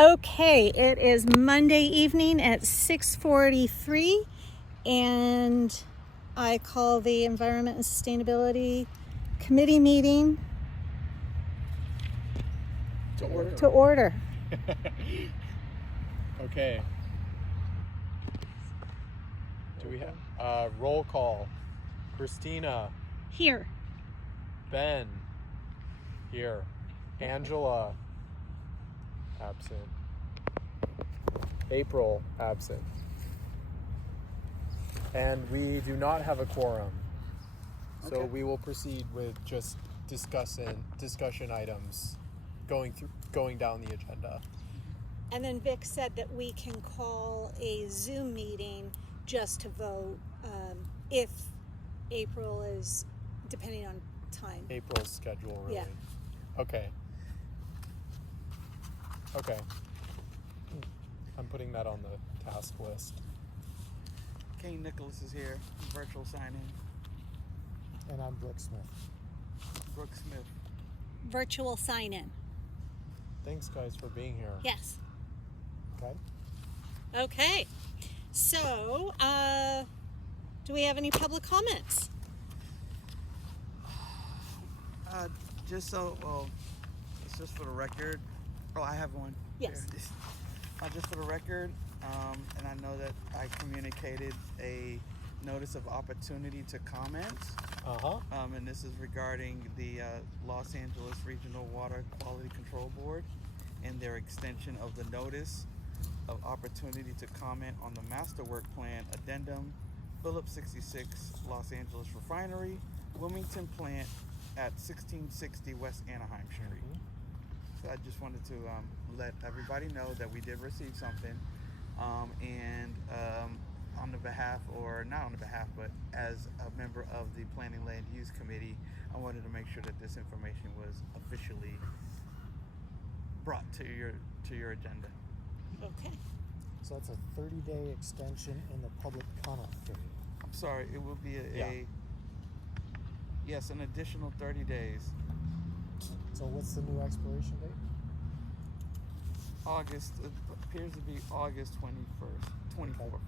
Okay, it is Monday evening at 6:43, and I call the Environment and Sustainability Committee meeting to order. Okay. Do we have roll call? Christina, Here. Ben, here. Angela, absent. April, absent. And we do not have a quorum. So Okay. we will proceed with just discussion items going down the agenda. And then Vic said that we can call a Zoom meeting just to vote if April is, depending on time. April's schedule, really. Yeah. Okay. I'm putting that on the task list. Kane Nicholas is here, virtual sign-in. And I'm Brooke Smith. Brooke Smith. Virtual sign-in. Thanks, guys, for being here. Yes. Okay. Okay. So, do we have any public comments? It's just for the record. Oh, I have one. Yes. Here. Just for the record, and I know that I communicated a notice of opportunity to comment. And this is regarding the Los Angeles Regional Water Quality Control Board and their extension of the notice of opportunity to comment on the Master Work Plan Addendum, Phillips 66 Los Angeles Refinery, Wilmington Plant at 1660 West Anaheim Street. So I just wanted to let everybody know that we did receive something, and on the behalf, or not on the behalf, but as a member of the Planning Land Use Committee, I wanted to make sure that this information was officially brought to your agenda. Okay. So that's a 30-day extension in the public comment period. I'm sorry, it will be an additional 30 days. So what's the new expiration date? August, it appears to be August 24th.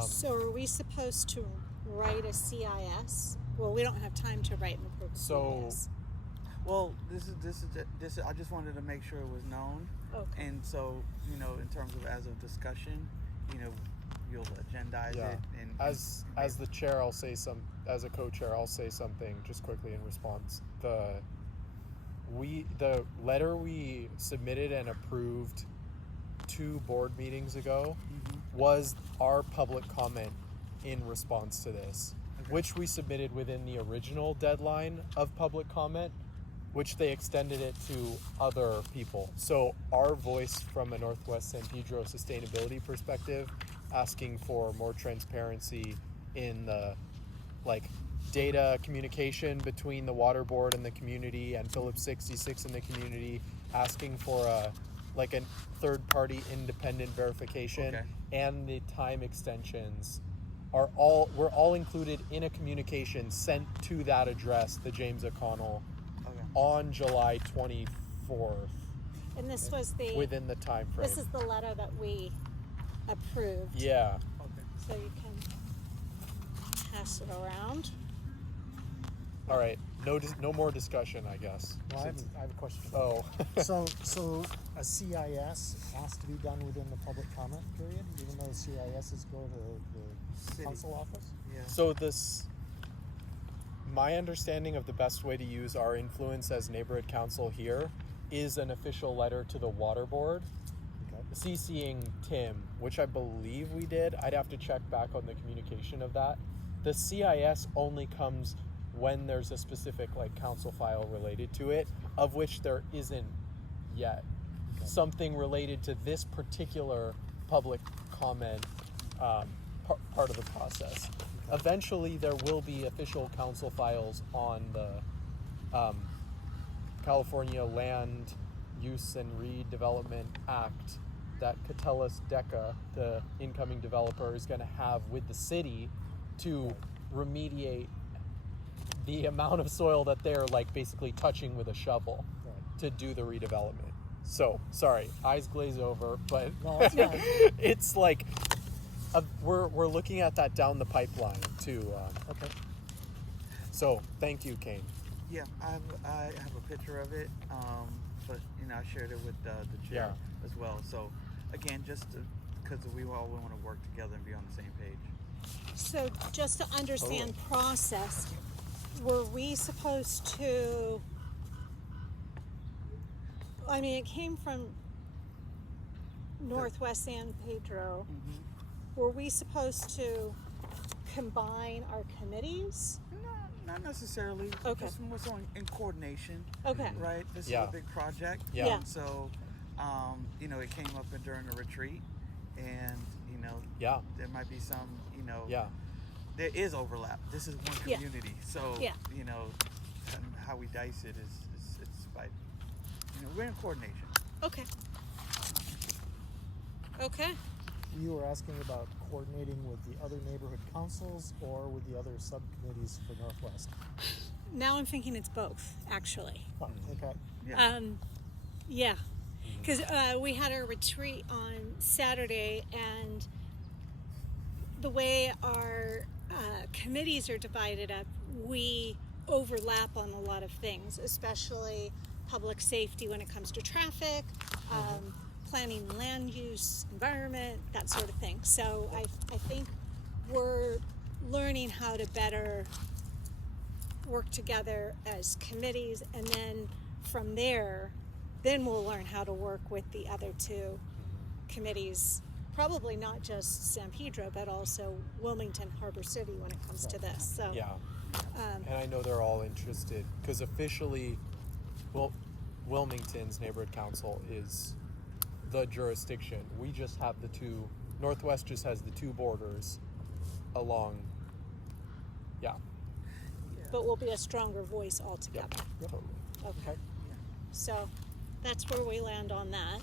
So are we supposed to write a CIS? Well, we don't have time to write and approve a CIS. Well, this is. I just wanted to make sure it was known. Okay. And so, in terms of as of discussion, you'll agendize it. And As the chair, as a co-chair, I'll say something just quickly in response. The letter we submitted and approved 2 board meetings ago was our public comment in response to this, which we submitted within the original deadline of public comment, which they extended it to other people. So our voice from a Northwest San Pedro sustainability perspective, asking for more transparency in the data communication between the water board and the community and Phillips 66 and the community, asking for a third-party independent verification, and the time extensions were all included in a communication sent to that address, the James O'Connell, on July 24th. And this was within the time frame. This is the letter that we approved. Yeah. Okay. So you can pass it around. All right. No more discussion, I guess. Well, I have a question. Oh. So a CIS has to be done within the public comment period, even though CISs go to the council office? Yeah. So my understanding of the best way to use our influence as neighborhood council here is an official letter to the water board, CCing Tim, which I believe we did. I'd have to check back on the communication of that. The CIS only comes when there's a specific council file related to it, of which there isn't yet. Something related to this particular public comment part of the process. Eventually, there will be official council files on the California Land Use and Redevelopment Act that Catellis Deca, the incoming developer, is going to have with the city to remediate the amount of soil that they're basically touching with a shovel to do the redevelopment. So, sorry, eyes glaze over, but No, it's fine. it's like we're looking at that down the pipeline too. Okay. So, thank you, Kane. Yeah, I have a picture of it, but I shared it with the chair as well. So again, just because we all want to work together and be on the same page. So just to understand process, were we supposed to, I mean, it came from Northwest San Pedro. Mm-hmm. Were we supposed to combine our committees? No, not necessarily. Okay. Just more so in coordination. Okay. Right? This Yeah. is a big project. Yeah. Yeah. And so, it came up during a retreat, and Yeah. there might be some, Yeah. there is overlap. This is one Yeah. community, so Yeah. and how we dice it is it's by, we're in coordination. Okay. Okay. You were asking about coordinating with the other neighborhood councils or with the other subcommittees for Northwest. Now I'm thinking it's both, actually. Oh, okay. Yeah. Yeah, because we had our retreat on Saturday, and the way our committees are divided up, we overlap on a lot of things, especially public safety when it comes to traffic, planning, land use, environment, that sort of thing. So I think we're learning how to better work together as committees, and then from there, then we'll learn how to work with the other two committees, probably not just San Pedro, but also Wilmington, Harbor City when it comes to this. So Yeah. And I know they're all interested because officially, Wilmington's neighborhood council is the jurisdiction. We just have the two. Northwest just has the two borders along. Yeah. but we'll be a stronger voice altogether. Yep. Totally. Okay. So that's where we land on that.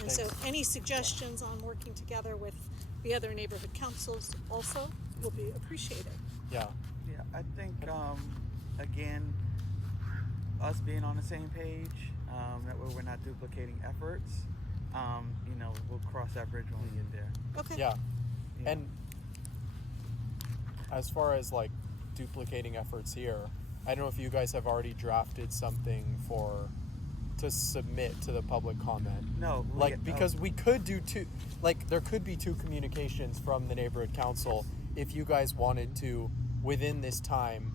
And so Thanks. any suggestions on working together with the other neighborhood councils also will be appreciated. Yeah. Yeah, I think again, us being on the same page, that way we're not duplicating efforts. We'll cross that bridge when we get there. Okay. Yeah. And as far as like duplicating efforts here, I don't know if you guys have already drafted something to submit to the public comment. No, Because we could do two, there could be two communications from the neighborhood council if you guys wanted to, within this time,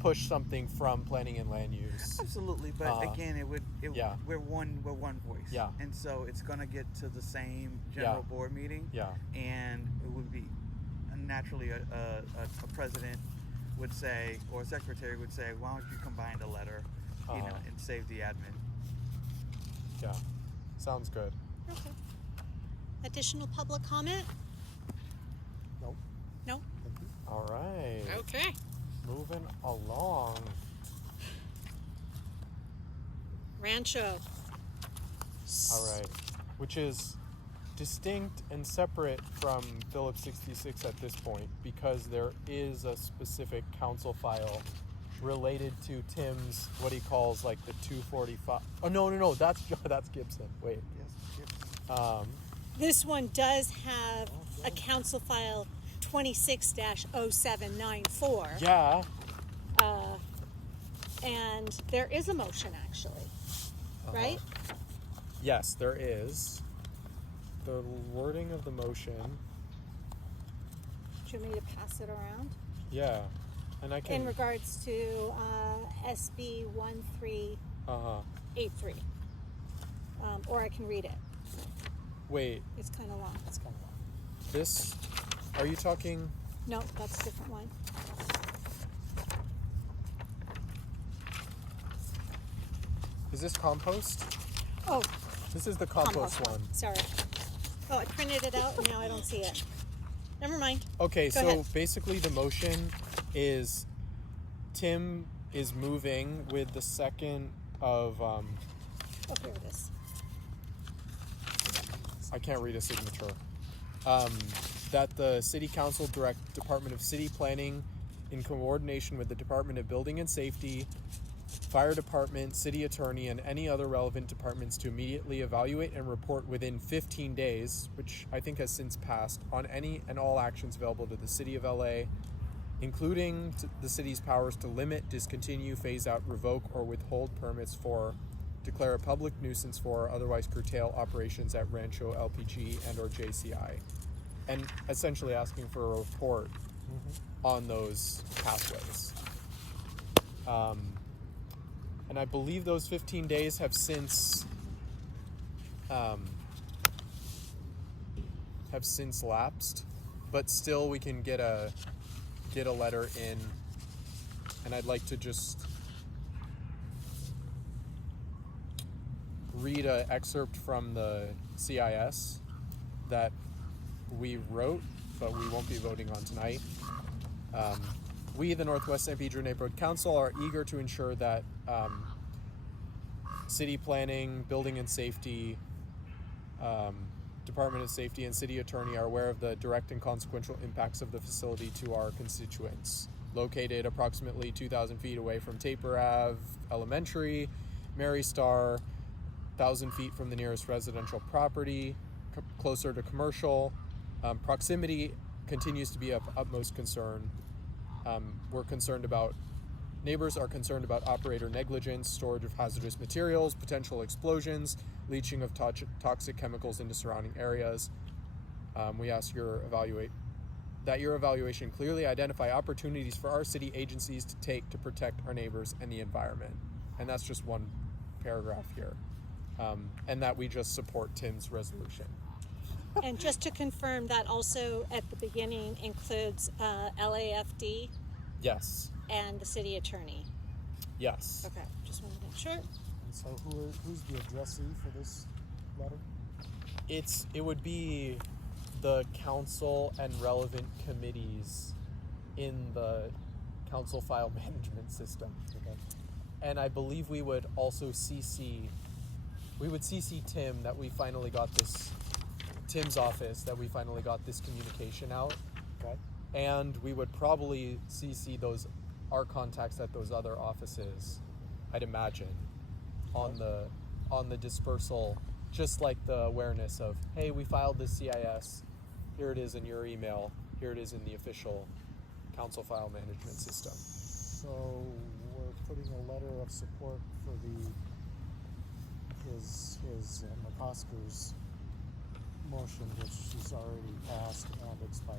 push something from planning and land use. absolutely, but again, yeah. we're one voice. Yeah. And so it's gonna get to the same general board meeting. Yeah. And it would be naturally a president would say, or a secretary would say, why don't you combine the letter, and save the admin. Yeah. Sounds good. Okay. Additional public comment? Nope. No? Thank you. All right. Okay. Moving along. Rancho. All right. Which is distinct and separate from Phillips 66 at this point because there is a specific council file related to Tim's, what he calls like the 245. Oh, no. That's Gibson. Wait. Yes. This one does have a council file 26-0794. Yeah. And there is a motion actually, right? Yes, there is. The wording of the motion. Do you want me to pass it around? Yeah. And I can. In regards to SB 1383. Or I can read it. Wait, It's kind of long. That's kind of long. this. Are you talking? No, that's a different one. Is this compost? Oh, This is the compost one. Sorry. Oh, I printed it out and now I don't see it. Never mind. Okay, Go so ahead. basically the motion is Tim is moving with the second of Oh, here it is. I can't read a signature. That the City Council direct Department of City Planning in coordination with the Department of Building and Safety fire department, city attorney, and any other relevant departments to immediately evaluate and report within 15 days, which I think has since passed, on any and all actions available to the City of LA, including the city's powers to limit, discontinue, phase out, revoke, or withhold permits for, declare a public nuisance for, or otherwise curtail operations at Rancho LPG and or JCI. And essentially asking for a report on those pathways. And I believe those 15 days have since lapsed, but still we can get a letter in, and I'd like to just read an excerpt from the CIS that we wrote, but we won't be voting on tonight. We, the Northwest San Pedro Neighborhood Council, are eager to ensure that city planning, building and safety, Department of Safety, and city attorney are aware of the direct and consequential impacts of the facility to our constituents. Located approximately 2,000 feet away from Taper Ave Elementary, Mary Star, 1,000 feet from the nearest residential property, closer to commercial. Proximity continues to be of utmost concern. Neighbors are concerned about operator negligence, storage of hazardous materials, potential explosions, leaching of toxic chemicals into surrounding areas. We ask your evaluation clearly identify opportunities for our city agencies to take to protect our neighbors and the environment. And that's just one paragraph here. And that we just support Tim's resolution. And just to confirm, that also at the beginning includes LAFD Yes. and the city attorney. Yes. Okay, just wanted to make sure. And so who's the addressee for this letter? It would be the council and relevant committees in the council file management system. Okay. And I believe we would also CC Tim that we finally got this, Tim's office, that we finally got this communication out. Okay. And we would probably CC our contacts at those other offices, I'd imagine, on the dispersal, just like the awareness of, hey, we filed this CIS, here it is in your email, here it is in the official council file management system. So we're putting a letter of support for his McCosker's motion, which is already passed and expired.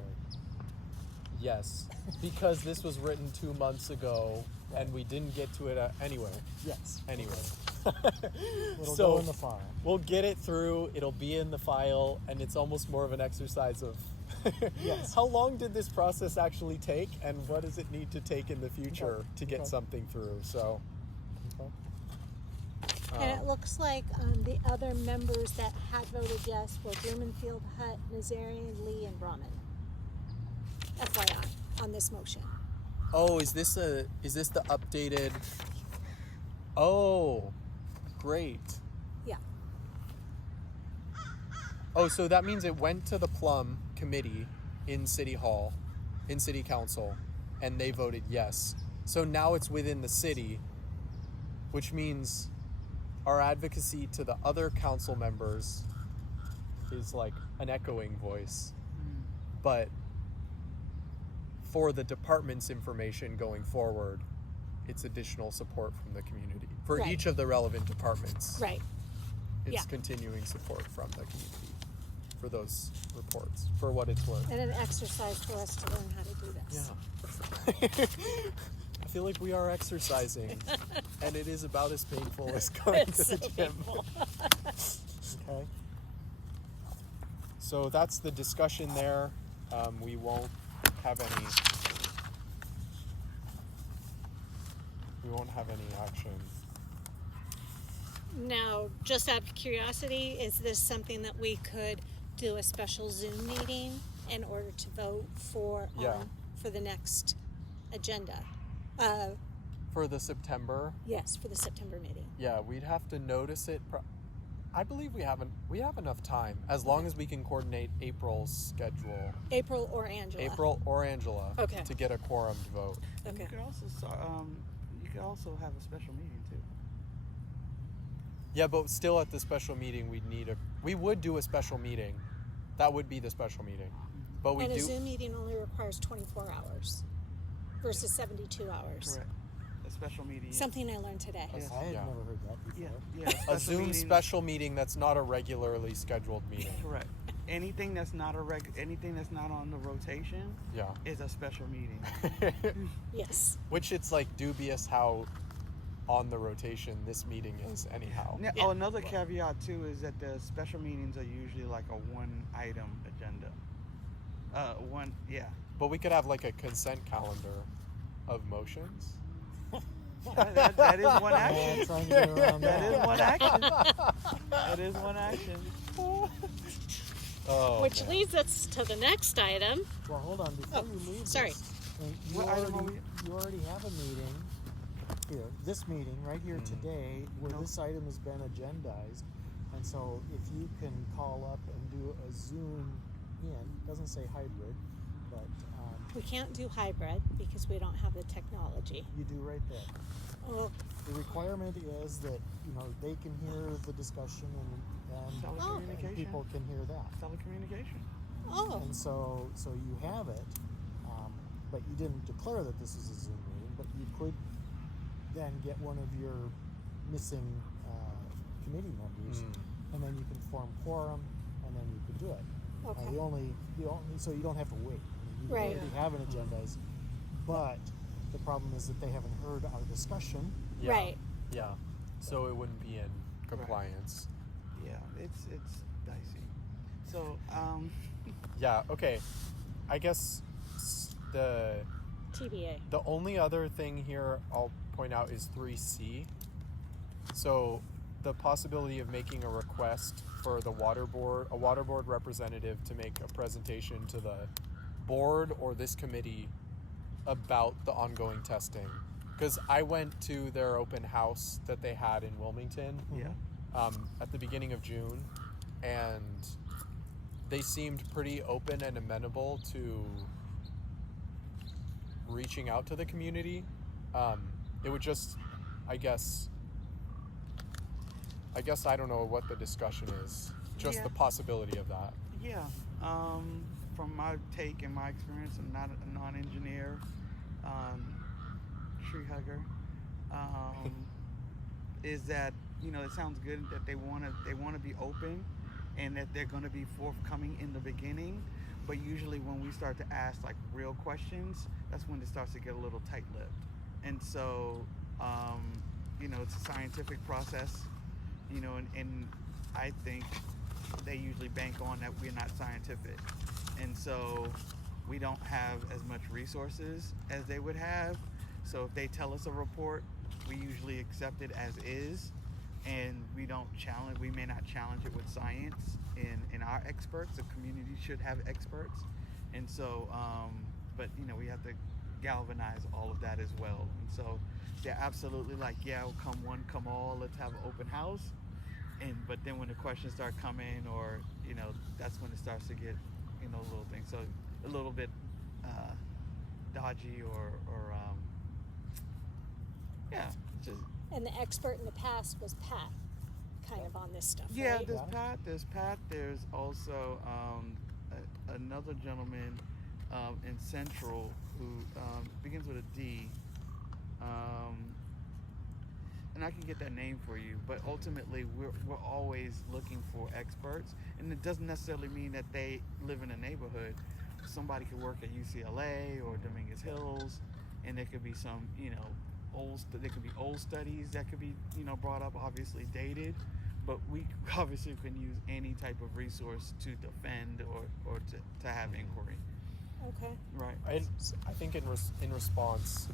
Yes, because this was written 2 months ago, and we didn't get to it anyway. Yes. Anyway. It'll So, go in the file. We'll get it through, it'll be in the file, and it's almost more of an exercise of Yes. how long did this process actually take, and what does it need to take in the future Okay. to get Okay. something through, so. Okay. And it looks like the other members that had voted yes were Blumenfield, Hutt, Nazarian, Lee, and Brahman. FYI on this motion. Oh, is this the updated? Oh, great. Yeah. Oh, so that means it went to the Plum Committee in City Hall, in City Council, and they voted yes. So now it's within the city, which means our advocacy to the other council members is like an echoing voice. But for the department's information going forward, it's additional support from the community. For Right. each of the relevant departments, Right. it's Yeah. continuing support from the community for those reports, for what it's worth. And an exercise for us to learn how to do this. Yeah. I feel like we are exercising, and it is about as painful as going to the gym. Okay. So that's the discussion there. We won't have any action. Now, just out of curiosity, is this something that we could do a special Zoom meeting in order to vote for Yeah. For the next agenda? For the September, Yes, for the September meeting. yeah, we'd have to notice it. I believe we have enough time, as long as we can coordinate April's schedule. April or Angela? April or Angela. Okay. To get a quorum to vote. You Okay. could also could also have a special meeting too. Yeah, but still at the special meeting, we would do a special meeting. That would be the special meeting. But we And do. a Zoom meeting only requires 24 hours versus 72 hours. Correct. A special meeting. Yes. Something I learned today. Yes. I had Yeah. never heard that before. Yeah. A Zoom meeting, special meeting that's not a regularly scheduled meeting. Correct. Anything that's not anything that's not on the rotation Yeah. is a special meeting. Yes. Which it's like dubious how on the rotation this meeting is anyhow. Now, Yeah. Oh, another caveat too is that the special meetings are usually like a one-item agenda. But we could have like a consent calendar of motions. That is one Yeah, action. trying to get around That is that. one action. That is one action. Oh, Which man. leads us to the next item. Well, hold on. Before you leave sorry. this, you What item are you already have a meeting here, this meeting right here today, where Nope. this item has been agendized. And so if you can call up and do a Zoom in, doesn't say hybrid, but We can't do hybrid because we don't have the technology. you do right there. Oh, The requirement is that, they can hear the discussion and Telecommunication. people can hear that. Telecommunication. oh, And so you have it, but you didn't declare that this is a Zoom meeting, but you could then get one of your missing committee members, and then you can form quorum, and then you can do it. okay. So you don't have to wait. You Right. already have an agendized, but the problem is that they haven't heard our discussion. Yeah. Right. Yeah. So it wouldn't be in compliance. Yeah, it's dicey. So Yeah. Okay. I guess the TBA. only other thing here I'll point out is 3C. So the possibility of making a request for a water board representative to make a presentation to the board or this committee about the ongoing testing. Because I went to their open house that they had in Wilmington yeah. at the beginning of June, and they seemed pretty open and amenable to reaching out to the community. It would just, I guess I don't know what the discussion is. Just Yeah. the possibility of that. Yeah. From my take and my experience, I'm not a non-engineer, tree hugger. Is that it sounds good that they want to be open, and that they're going to be forthcoming in the beginning. But usually when we start to ask like real questions, that's when it starts to get a little tight-lipped. And so, it's a scientific process, and I think they usually bank on that we're not scientific. And so we don't have as much resources as they would have. So if they tell us a report, we usually accept it as is, and we may not challenge it with science in our experts. The community should have experts. And so, but we have to galvanize all of that as well. And so they're absolutely like, yeah, come one, come all, let's have an open house. But then when the questions start coming, or that's when it starts to get little things, so a little bit dodgy or just And the expert in the past was Pat, kind of on this stuff. yeah. Right? There's Pat. There's also another gentleman in Central who begins with a D. And I can get that name for you, but ultimately we're always looking for experts, and it doesn't necessarily mean that they live in a neighborhood. Somebody could work at UCLA or Dominguez Hills, and there could be some there could be old studies that could be brought up, obviously dated, but we obviously can use any type of resource to defend or to have inquiry. Okay. Right. I think in response,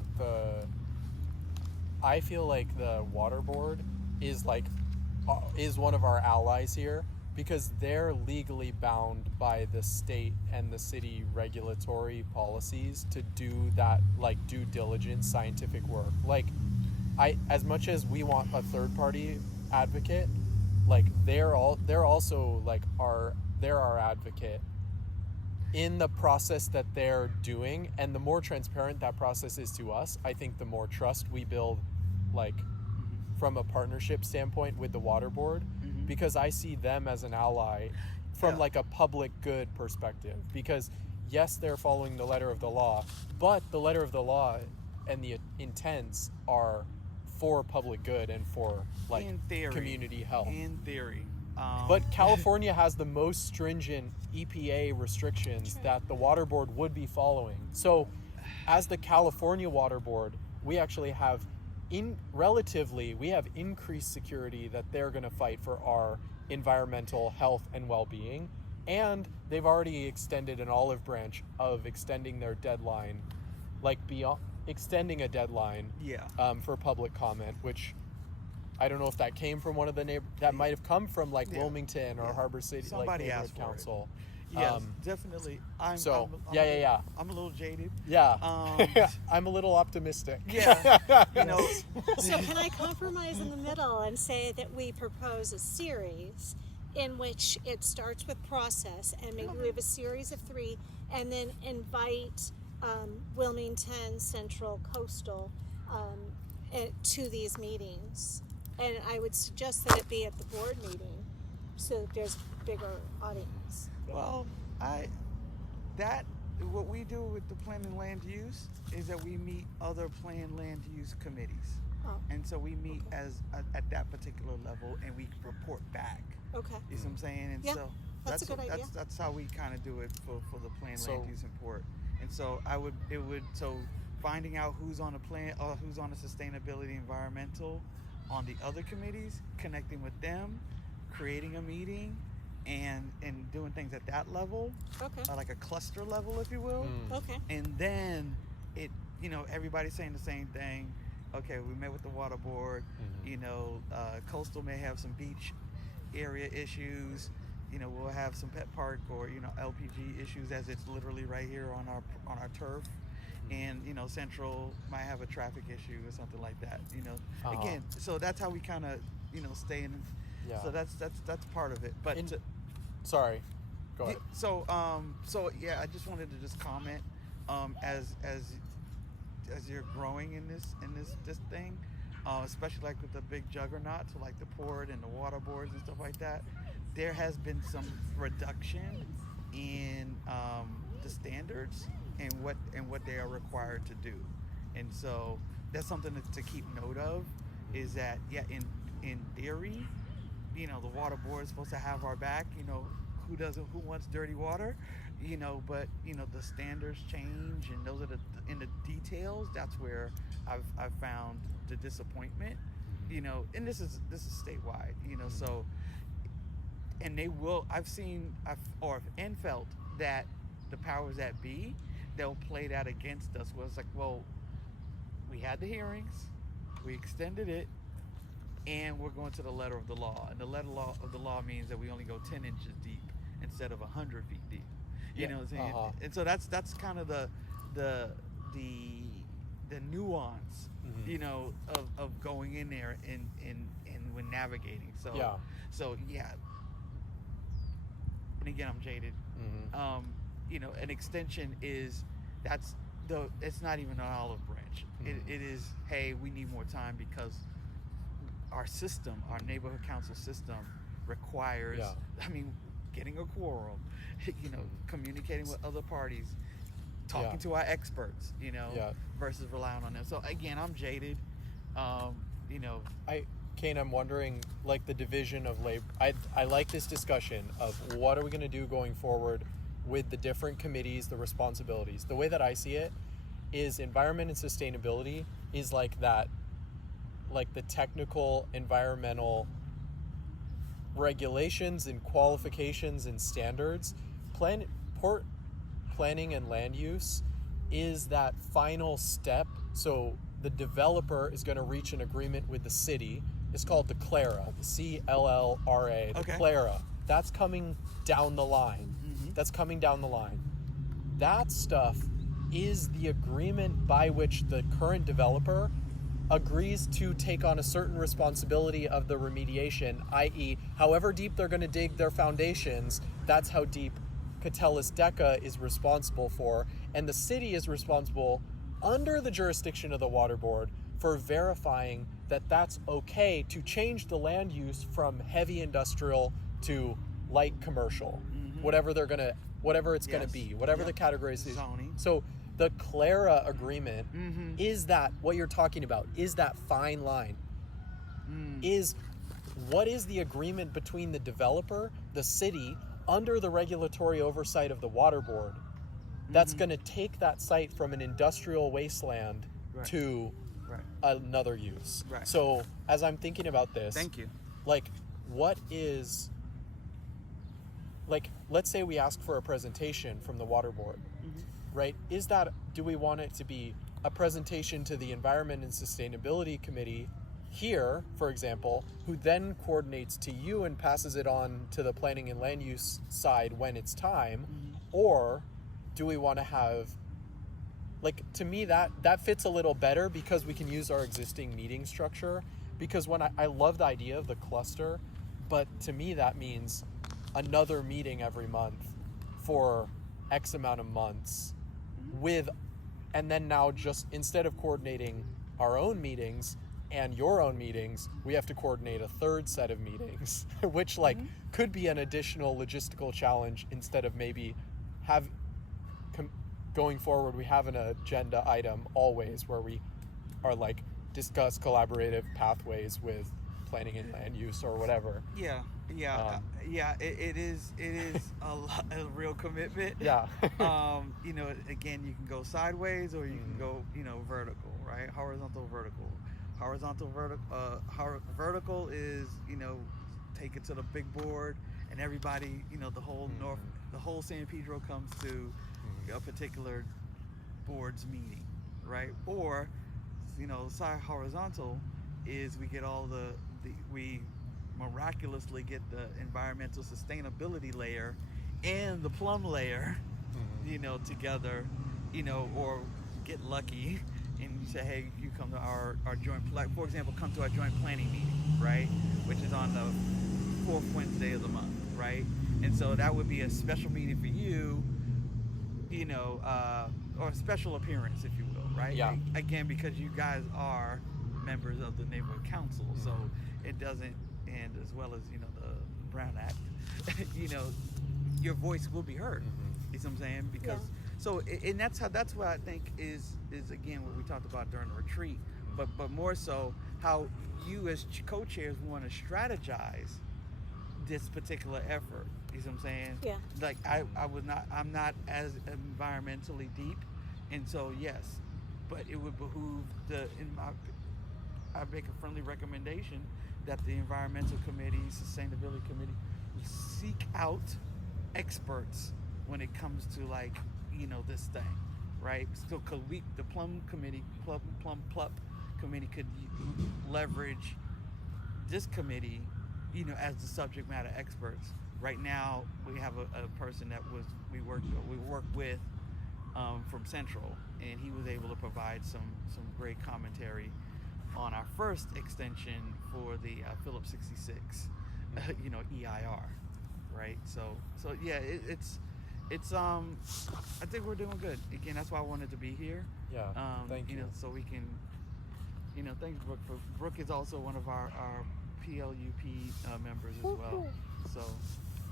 I feel like the water board is one of our allies here, because they're legally bound by the state and the city regulatory policies to do that due diligence scientific work. As much as we want a third party advocate, they're also our advocate in the process that they're doing, and the more transparent that process is to us, I think the more trust we build like from a partnership standpoint with the water board, because I see them as an ally from like a public good perspective, because yes, they're following the letter of the law, but the letter of the law and the intents are for public good and for like in theory, community health. In theory. But California has the most stringent EPA restrictions that the water board would be following. So as the California water board, we actually have we have increased security that they're going to fight for our environmental health and well-being. And they've already extended an olive branch of extending their deadline, like beyond extending a deadline for public comment, which I don't know if that came from one of the that might have come from like Wilmington or Harbor City, somebody like asked neighborhood council. Yes, definitely. I'm a little jaded. Yeah, I'm a little optimistic. Yeah, you know. So can I compromise in the middle and say that we propose a series in which it starts with process, and maybe we have a series of 3, and then invite Wilmington, Central, Coastal to these meetings. And I would suggest that it be at the board meeting so that there's a bigger audience. Well, what we do with the planning land use is that we meet other planned land use committees. And so we meet at that particular level, and we report back. Okay. You see what I'm saying? And so that's a good idea. That's how we kind of do it for the planned land use import. And so finding out who's on a plan or who's on a sustainability environmental on the other committees, connecting with them, creating a meeting, and doing things at that level, like a cluster level, if you will. Okay. And then everybody's saying the same thing. Okay, we met with the water board. Coastal may have some beach area issues. We'll have some pet park or LPG issues, as it's literally right here on our turf. And Central might have a traffic issue or something like that. Again, so that's how we kind of stay in. Yeah. So that's part of it. But sorry, go ahead. So yeah, I just wanted to just comment as you're growing in this thing, especially like with the big juggernauts, so like the port and the water boards and stuff like that. There has been some reduction in the standards and what they are required to do, and so that's something to keep note of. Is that in theory, the water board is supposed to have our back. Who wants dirty water? But the standards change, and those are in the details. That's where I've found the disappointment. And this is statewide. So. And they will. I've felt that the powers that be, they'll play that against us. Where it's like, well, we had the hearings, we extended it, and we're going to the letter of the law. And the letter of the law means that we only go 10 inches deep instead of 100 feet deep. You know what I'm saying? And so that's kind of the nuance, of going in there and when navigating. So yeah. And again, I'm jaded. An extension it's not even an olive branch. It is, hey, we need more time because our system, our neighborhood council system, requires, getting a quorum, communicating with other parties, talking to our experts, versus relying on them. So again, I'm jaded. Kane, I'm wondering, like, the division of labor. I like this discussion of what are we going to do going forward with the different committees, the responsibilities. The way that I see it is environment and sustainability is like that, like the technical environmental regulations and qualifications and standards. Port planning and land use is that final step. So the developer is going to reach an agreement with the city. It's called the CLARA, the CLLRA, the CLARA. That's coming down the line. That's coming down the line. That stuff is the agreement by which the current developer agrees to take on a certain responsibility of the remediation, i.e., however deep they're going to dig their foundations, that's how deep Catellis Deca is responsible for, and the city is responsible under the jurisdiction of the water board for verifying that that's okay to change the land use from heavy industrial to light commercial, whatever it's going to be, whatever the categories is. Zoning. So the Clara agreement is that what you're talking about, is that fine line, is what is the agreement between the developer, the city, under the regulatory oversight of the water board, that's going to take that site from an industrial wasteland to another use. Right. So as I'm thinking about this, Thank you. like, what is, like, let's say we ask for a presentation from the water board, right? Do we want it to be a presentation to the Environment and Sustainability Committee here, for example, who then coordinates to you and passes it on to the planning and land use side when it's time? Or do we want to have, like, to me that fits a little better because we can use our existing meeting structure, because when I love the idea of the cluster, but to me that means another meeting every month for X amount of months and then now just instead of coordinating our own meetings and your own meetings, we have to coordinate a third set of meetings, which could be an additional logistical challenge instead of maybe going forward, we have an agenda item always where we are discuss collaborative pathways with planning and land use or whatever. It is a real commitment. Yeah. Again, you can go sideways or you can go, vertical, right? Horizontal, vertical. Vertical is, take it to the big board and everybody, the whole San Pedro comes to a particular board's meeting, right? Or, side horizontal is we get we miraculously get the environmental sustainability layer and the plum layer, together, or get lucky and you say, hey, you come to our joint, for example, come to our joint planning meeting, right? Which is on the 4th Wednesday of the month, right? And so that would be a special meeting for you, or a special appearance, if you will, right? Yeah. Again, because you guys are members of the neighborhood council, so it doesn't, and as well as the Brown Act, your voice will be heard. You see what I'm saying? Because and that's what I think is again what we talked about during the retreat, but more so how you as co-chairs want to strategize this particular effort. You see what I'm saying? Yeah. Like I'm not as environmentally deep, and so yes, but it would behoove I make a friendly recommendation that the environmental committee, sustainability committee, seek out experts when it comes to this thing, right? So the plum committee could leverage this committee, as the subject matter experts. Right now, we have a person that we work with from Central, and he was able to provide some great commentary on our first extension for the Phillips 66, EIR, right? So yeah, it's I think we're doing good. Again, that's why I wanted to be here. Yeah. Thank you. So we can, thanks Brooke. Brooke is also one of our PLUP members as well. So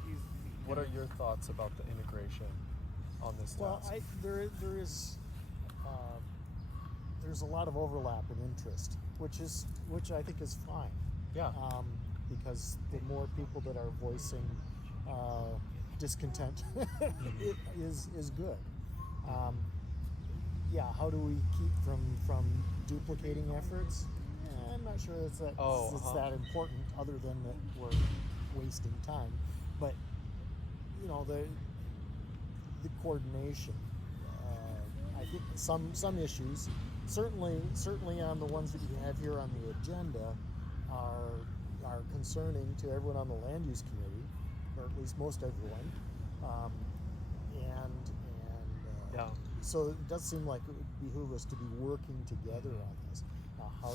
he's. What are your thoughts about the integration on this task? Well, there's a lot of overlap in interest, which I think is fine. Yeah. Because the more people that are voicing discontent is good. How do we keep from duplicating efforts? I'm not sure it's that important, other than that we're wasting time. But the coordination. I think some issues, certainly on the ones that you have here on the agenda, are concerning to everyone on the land use committee, or at least most everyone. So it does seem like it would behoove us to be working together on this. Now, how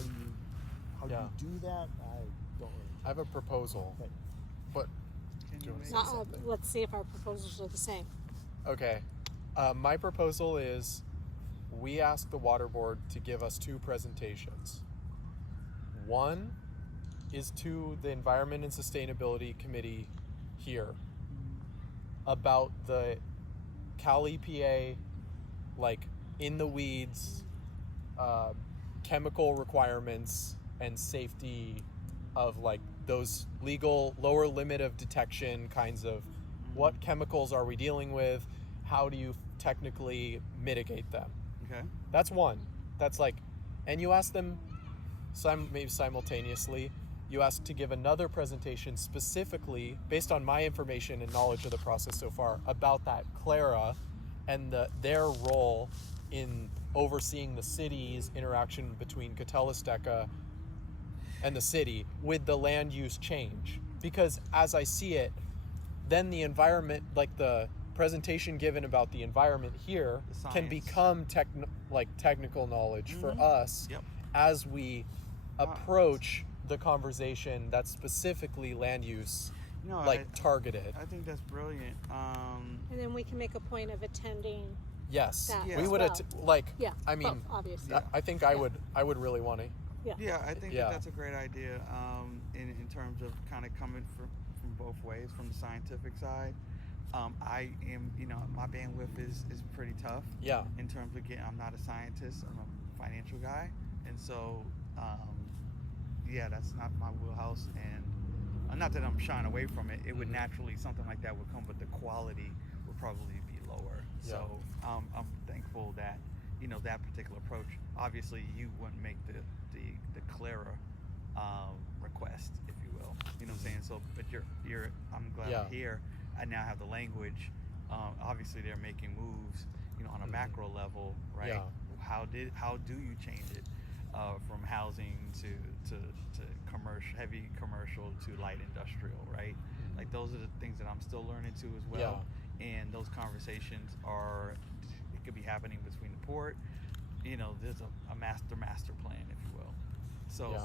do you do that? I don't really. I have a proposal, but Let's see if our proposals are the same. okay. My proposal is we asked the water board to give us 2 presentations. One is to the Environment and Sustainability Committee here about the Cal EPA, like in the weeds, chemical requirements and safety of like those legal lower limit of detection kinds of what chemicals are we dealing with, how do you technically mitigate them. Okay. That's one. That's like, and you ask them maybe simultaneously, you ask to give another presentation specifically based on my information and knowledge of the process so far about that Clara and their role in overseeing the city's interaction between Catalisteca and the city with the land use change. Because as I see it, then the environment, like the presentation given about the environment here, can become technical knowledge for us as we approach the conversation that's specifically land use targeted. I think that's brilliant. And then we can make a point of attending. Yes, that we as would. well. I mean, both, obviously. I think I would really want to. Yeah, I think that's a great idea. In terms of kind of coming from both ways, from the scientific side. I am, my bandwidth is pretty tough. Yeah. In terms of I'm not a scientist. I'm a financial guy, and so that's not my wheelhouse. And not that I'm shying away from it. It would naturally, something like that would come, but the quality would probably be lower. Yeah. So I'm thankful that that particular approach. Obviously, you wouldn't make the Clara request, if you will. You know what I'm saying? So, but you're. I'm glad I'm here. I now have the language. Obviously, they're making moves, on a macro level, right? Yeah. How do you change it from housing to commercial, heavy commercial to light industrial, right? Like those are the things that I'm still learning too as well. Yeah. And those conversations it could be happening between the port. There's a master plan, if you will. So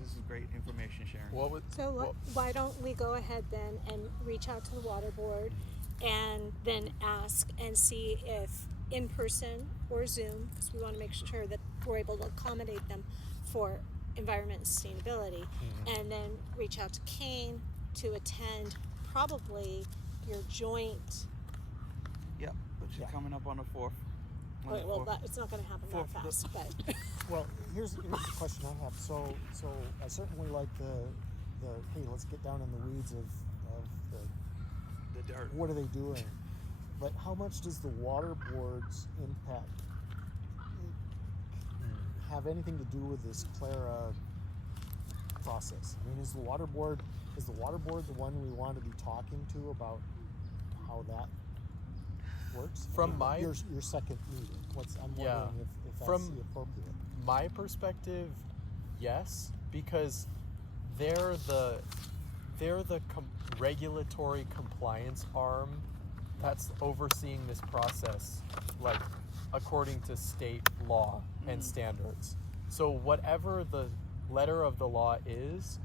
this is great information sharing. Why don't we go ahead then and reach out to the water board and then ask and see if in person or Zoom, because we want to make sure that we're able to accommodate them for environment and sustainability, and then reach out to Kane to attend probably your joint. Yep, which is coming up on the 4th. It's not going to happen that fast, but. Well, here's the question I have. So I certainly like the hey, let's get down in the weeds of the dirt. What are they doing? But how much does the water board's impact have anything to do with this Clara process? I mean, is the water board the one we want to be talking to about how that works? From your second meeting, I'm wondering if that's the appropriate. My perspective, yes, because they're the regulatory compliance arm that's overseeing this process, like according to state law and standards. So whatever the letter of the law is,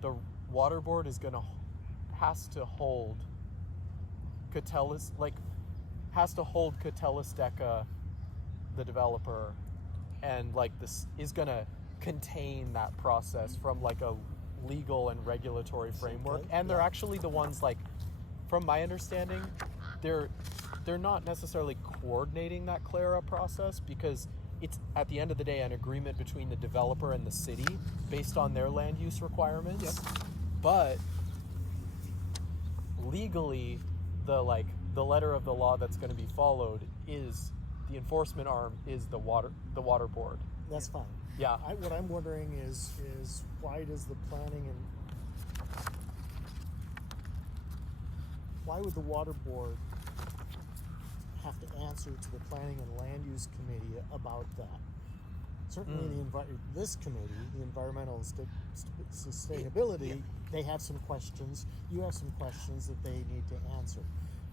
the water board has to hold Catalisteca, the developer, and this is gonna contain that process from a legal and regulatory framework. And they're actually the ones, from my understanding, they're not necessarily coordinating that Clara process, because it's at the end of the day an agreement between the developer and the city based on their land use requirements. Yep. But legally, the letter of the law that's going to be followed is the enforcement arm is the water board. That's fine. Yeah. What I'm wondering is why does the planning why would the water board have to answer to the planning and land use committee about that? Certainly, this committee, the environmental sustainability, they have some questions. You have some questions that they need to answer.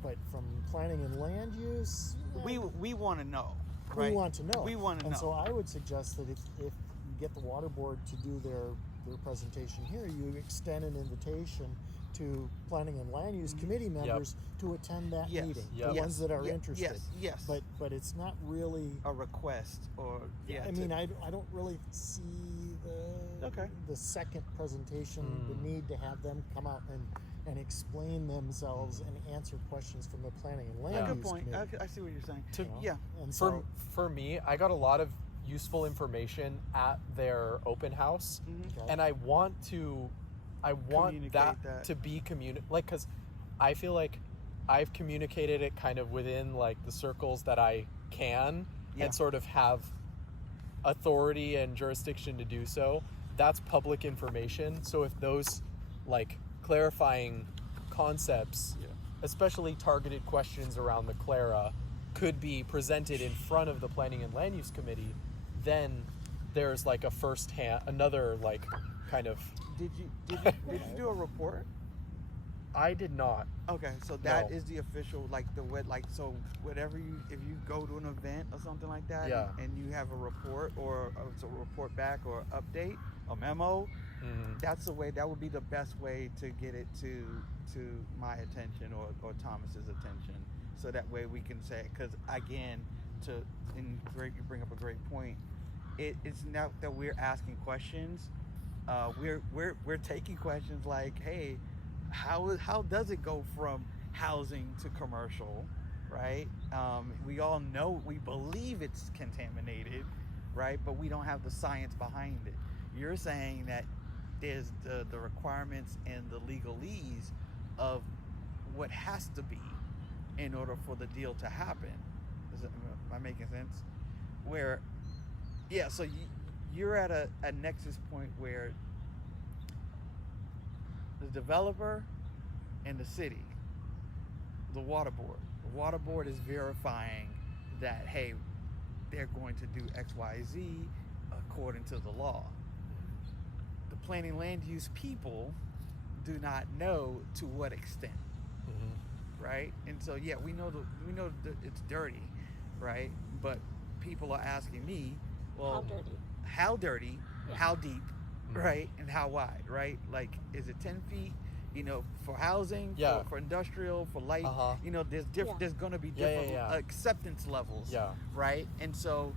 But from planning and land use, we want to know. Right? We want to know. We want to know. And so I would suggest that if you get the water board to do their presentation here, you extend an invitation to planning and land use committee members to attend that Yes. meeting. Yep. The ones that are interested. Yes. But it's not really. A request or I mean, I don't really see the second presentation, the need to have them come out and explain themselves and answer questions from the planning and land Good use point. committee. I see what you're saying. To- Yeah. And so, For me, I got a lot of useful information at their open house, okay. and I want Communicate that. to be like, because I feel like I've communicated it kind of within like the circles that I can Yeah. and sort of have authority and jurisdiction to do so. That's public information. So if those like clarifying concepts, especially targeted questions around the Clara, could be presented in front of the Planning and Land Use Committee, then there's like another like kind of. Did you do a report? I did not. Okay, so that No. is the official, like so whatever if you go to an event or something like that, Yeah. and you have a report or it's a report back or update, a memo, that's the way. That would be the best way to get it to my attention or Thomas's attention, so that way we can say, because again, you bring up a great point. It's not that we're asking questions. We're taking questions like, hey, how does it go from housing to commercial, right? We all know, we believe it's contaminated, right? But we don't have the science behind it. You're saying that there's the requirements and the legalese of what has to be in order for the deal to happen. Am I making sense? Where, yeah, so you're at a nexus point where the developer and the city, the water board is verifying that, hey, they're going to do X, Y, Z according to the law. The planning land use people do not know to what extent, right? And so yeah, we know it's dirty, right? But people are asking me, well, how dirty, Yeah. how deep, right, and how wide, right? Like, is it 10 feet? For housing, Yeah. for industrial, for light, there's Yeah. there's going to be Yeah, different yeah. acceptance levels, Yeah. right? And so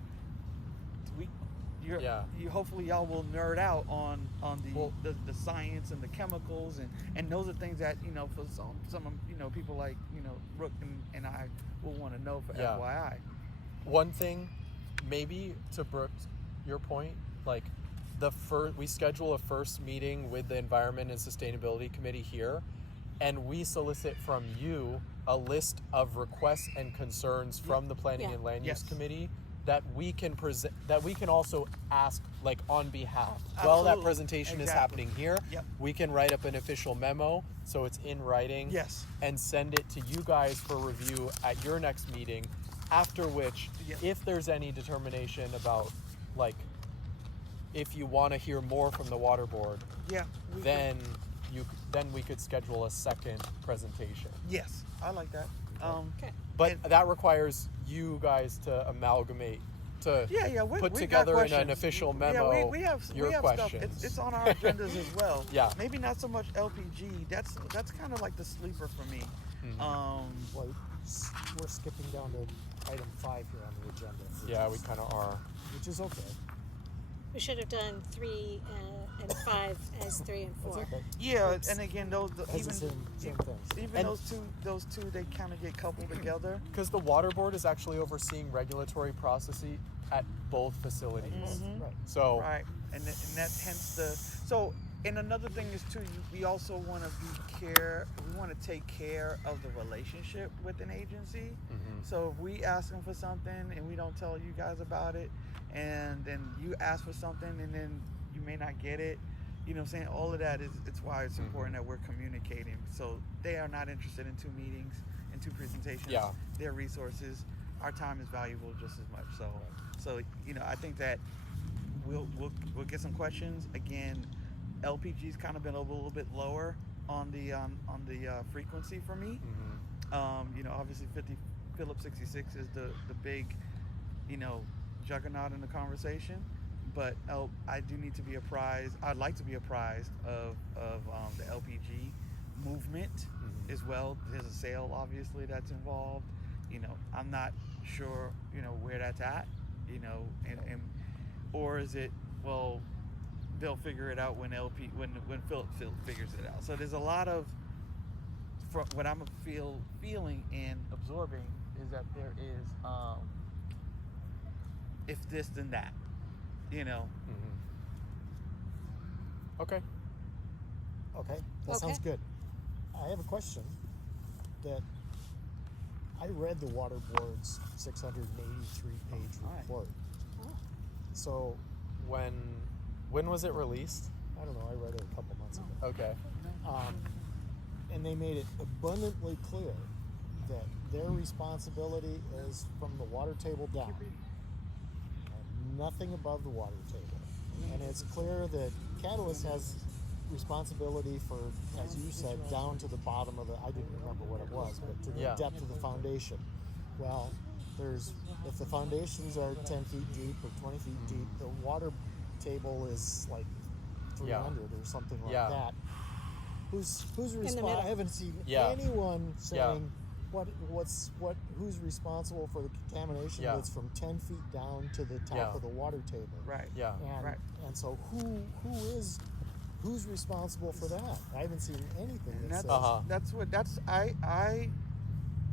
you hopefully y'all will nerd out on the science and the chemicals and those are things that for some people like Rook and I will want to know for FYI. One thing, maybe to Brooks, your point, like we schedule a first meeting with the Environment and Sustainability Committee here, and we solicit from you a list of requests and concerns from the Planning and Land Use Committee that we can present, that we can also ask like on behalf. While that presentation is happening here, we can write up an official memo so it's in writing and send it to you guys for review at your next meeting, after which if there's any determination about like if you want to hear more from the water board, then we could schedule a second presentation. Yes, I like that. Okay. But that requires you guys to amalgamate, to put we together got in an questions. official memo we have questions. Stuff. It's on our agendas as well. Yeah. Maybe not so much LPG. That's kind of like the sleeper for me. Well, we're skipping down to item 5 here on the agenda. Yeah, we kind of are. Which is okay. We should have done 3 and 5 as 3 and 4. That's okay. Yeah, It's- and again, those It's the same things. even And- those two, they kind of get coupled together. Because the water board is actually overseeing regulatory processes at both facilities. Right. So Right, and that's hence the so. And another thing is too, we also want to we want to take care of the relationship with an agency. So if we ask them for something and we don't tell you guys about it, and then you ask for something and then you may not get it, you know what I'm saying? All of that it's why it's important that we're communicating. So they are not interested in 2 meetings and 2 presentations. Yeah. Their resources, our time is valuable just as much. So I think that we'll get some questions. Again, LPG's kind of been a little bit lower on the frequency for me. Obviously Phillips 66 is the big, juggernaut in the conversation, but I do need to be apprised. I'd like to be apprised of the LPG movement as well. There's a sale, obviously, that's involved. I'm not sure, where that's at, and or is it, well, they'll figure it out when when Philip figures it out. So there's a lot of, what I'm feeling and absorbing is that there is, if this then that, Okay. Okay, that sounds good. I have a question that I read the Water Board's 683-page report. Oh. So, When was it released? I don't know, I read it a couple months ago. Okay. And they made it abundantly clear that their responsibility is from the water table down. Nothing above the water table. And it's clear that Catalyst has responsibility for, as you said, down to the bottom of the, I didn't remember what it was, but to the depth of the foundation. Well, if the foundations are 10 feet deep or 20 feet deep, the water table is like 300 or something like that. Who's responsible? I haven't seen anyone saying who's responsible for the contamination that's from 10 feet down to the top of the water table. Right. Yeah. And so who's responsible for that? I haven't seen anything that says.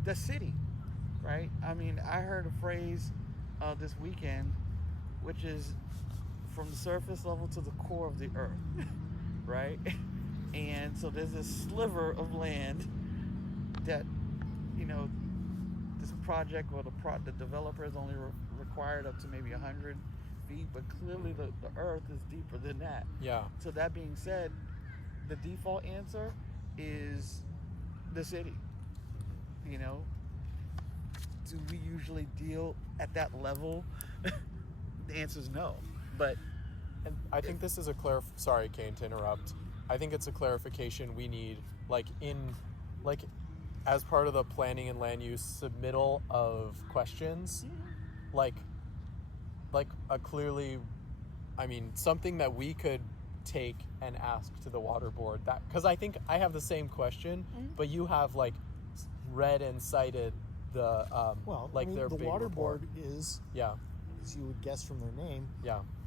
The city, right? I mean, I heard a phrase this weekend, which is from the surface level to the core of the earth, right? And so there's this sliver of land that, this project, or the developer is only required up to maybe 100 feet, but clearly the earth is deeper than that. Yeah. So that being said, the default answer is the city. Do we usually deal at that level? The answer is no. But And I think this is sorry, Kane, to interrupt. I think it's a clarification we need, as part of the planning and land use submittal of questions, like a clearly, something that we could take and ask to the water board, that, because I think I have the same question, but you have read and cited the their the big water report. board is, as you would guess from their name,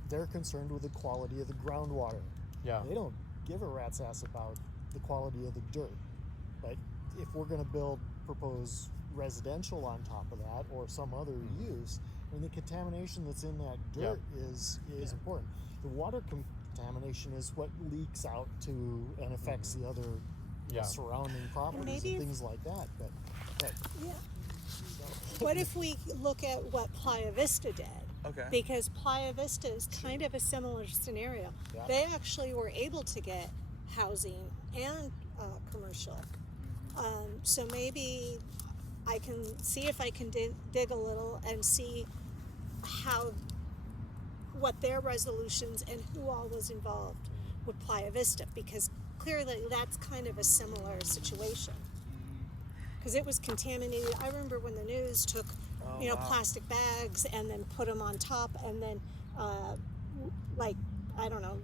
they're concerned with the quality of the groundwater. They don't give a rat's ass about the quality of the dirt. But if we're going to propose residential on top of that, or some other use, the contamination that's in that dirt is important. The water contamination is what leaks out to and affects the other surrounding properties and things like that. But what if we look at what Playa Vista did? okay. Because Playa Vista is kind of a similar scenario. Yeah. They actually were able to get housing and commercial. So maybe I can see if I can dig a little and see what their resolutions and who all was involved with Playa Vista, because clearly that's kind of a similar situation. Because it was contaminated. I remember when the news took, plastic bags and then put them on top, and then,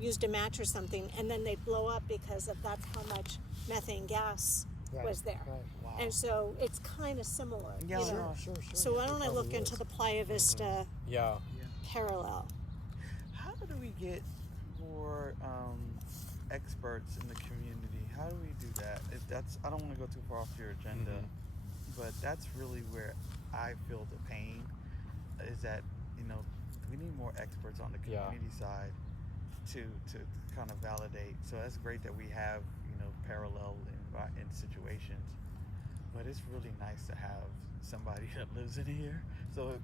used a match or something, and then they'd blow up because that's how much methane gas was there. Right. Wow. And so it's kind of similar. Yeah, you know? Sure. So why don't I look Probably into is. the Playa Vista parallel? How do we get more experts in the community? How do we do that? I don't want to go too far off your agenda, but that's really where I feel the pain, is that we need more experts on the community side to kind of validate. So that's great that we have parallel in situations, but it's really nice to have somebody that lives in here. So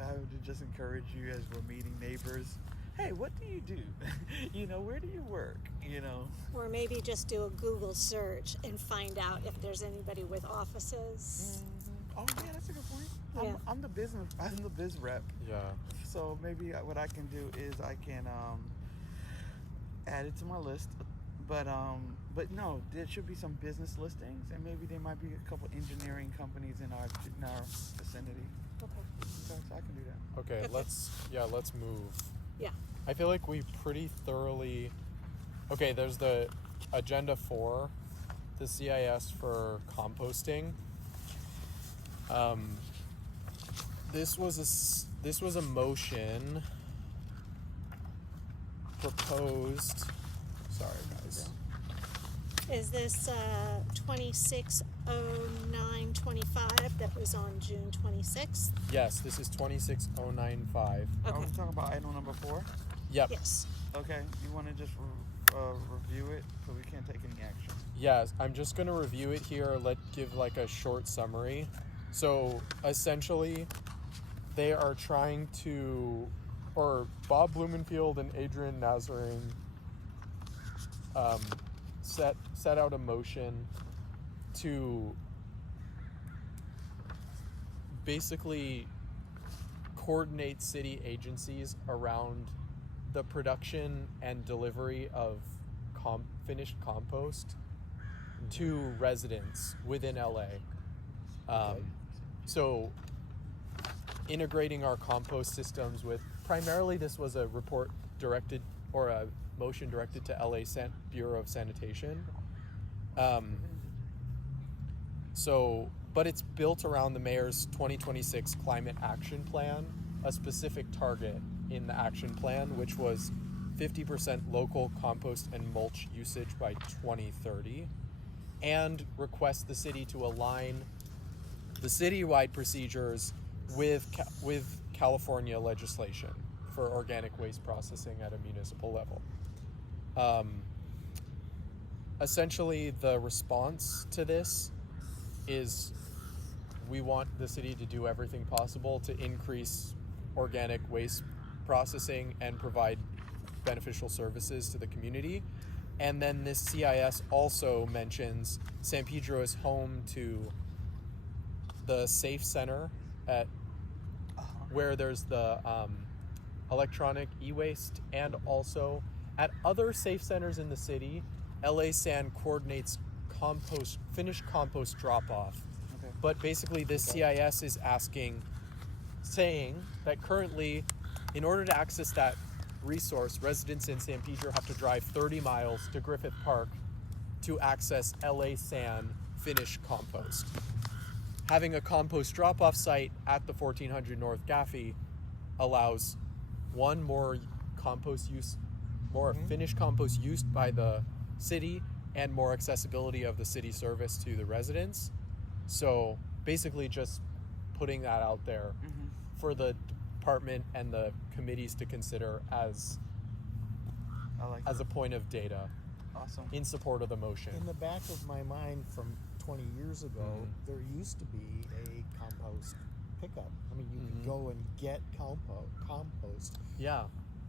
I would just encourage you, as we're meeting neighbors, hey, what do you do? Where do you work? Or maybe just do a Google search and find out if there's anybody with offices. Oh yeah, that's a good point. Yeah. I'm the biz rep. Yeah. So maybe what I can do is I can add it to my list. But no, there should be some business listings, and maybe there might be a couple engineering companies in our vicinity. Okay. So I can do that. Okay, Okay. let's move. Yeah. I feel like we pretty thoroughly. Okay, there's the agenda 4, the CIS for composting. This was a motion proposed. Sorry, guys. Is this 260925 that was on June 26th? Yes, this is 26095. Are we Okay. talking about item number 4? Yep. Yes. Okay, you want to just review it, so we can't take any action. Yes, I'm just going to review it here. Give like a short summary. So essentially, they are trying to, or Bob Blumenfield and Adrian Nazarene set out a motion to basically coordinate city agencies around the production and delivery of finished compost to residents within LA. So integrating our compost systems with, primarily this was a report directed, or a motion directed to LA Bureau of Sanitation. But it's built around the mayor's 2026 climate action plan, a specific target in the action plan, which was 50% local compost and mulch usage by 2030, and request the city to align the citywide procedures with California legislation for organic waste processing at a municipal level. Essentially, the response to this is we want the city to do everything possible to increase organic waste processing and provide beneficial services to the community. And then this CIS also mentions San Pedro is home to the Safe Center at where there's the electronic e-waste, and also at other safe centers in the city, LA San coordinates finished compost drop-off. Okay. But basically this CIS is saying that currently, in order to access that resource, residents in San Pedro have to drive 30 miles to Griffith Park to access LA San finished compost. Having a compost drop-off site at the 1400 North Gaffey allows more finished compost used by the city, and more accessibility of the city service to the residents. So basically just putting that out there for the department and the committees to consider as a point of data. Awesome. In support of the motion. In the back of my mind from 20 years ago, there used to be a compost pickup. I mean, you could go and get compost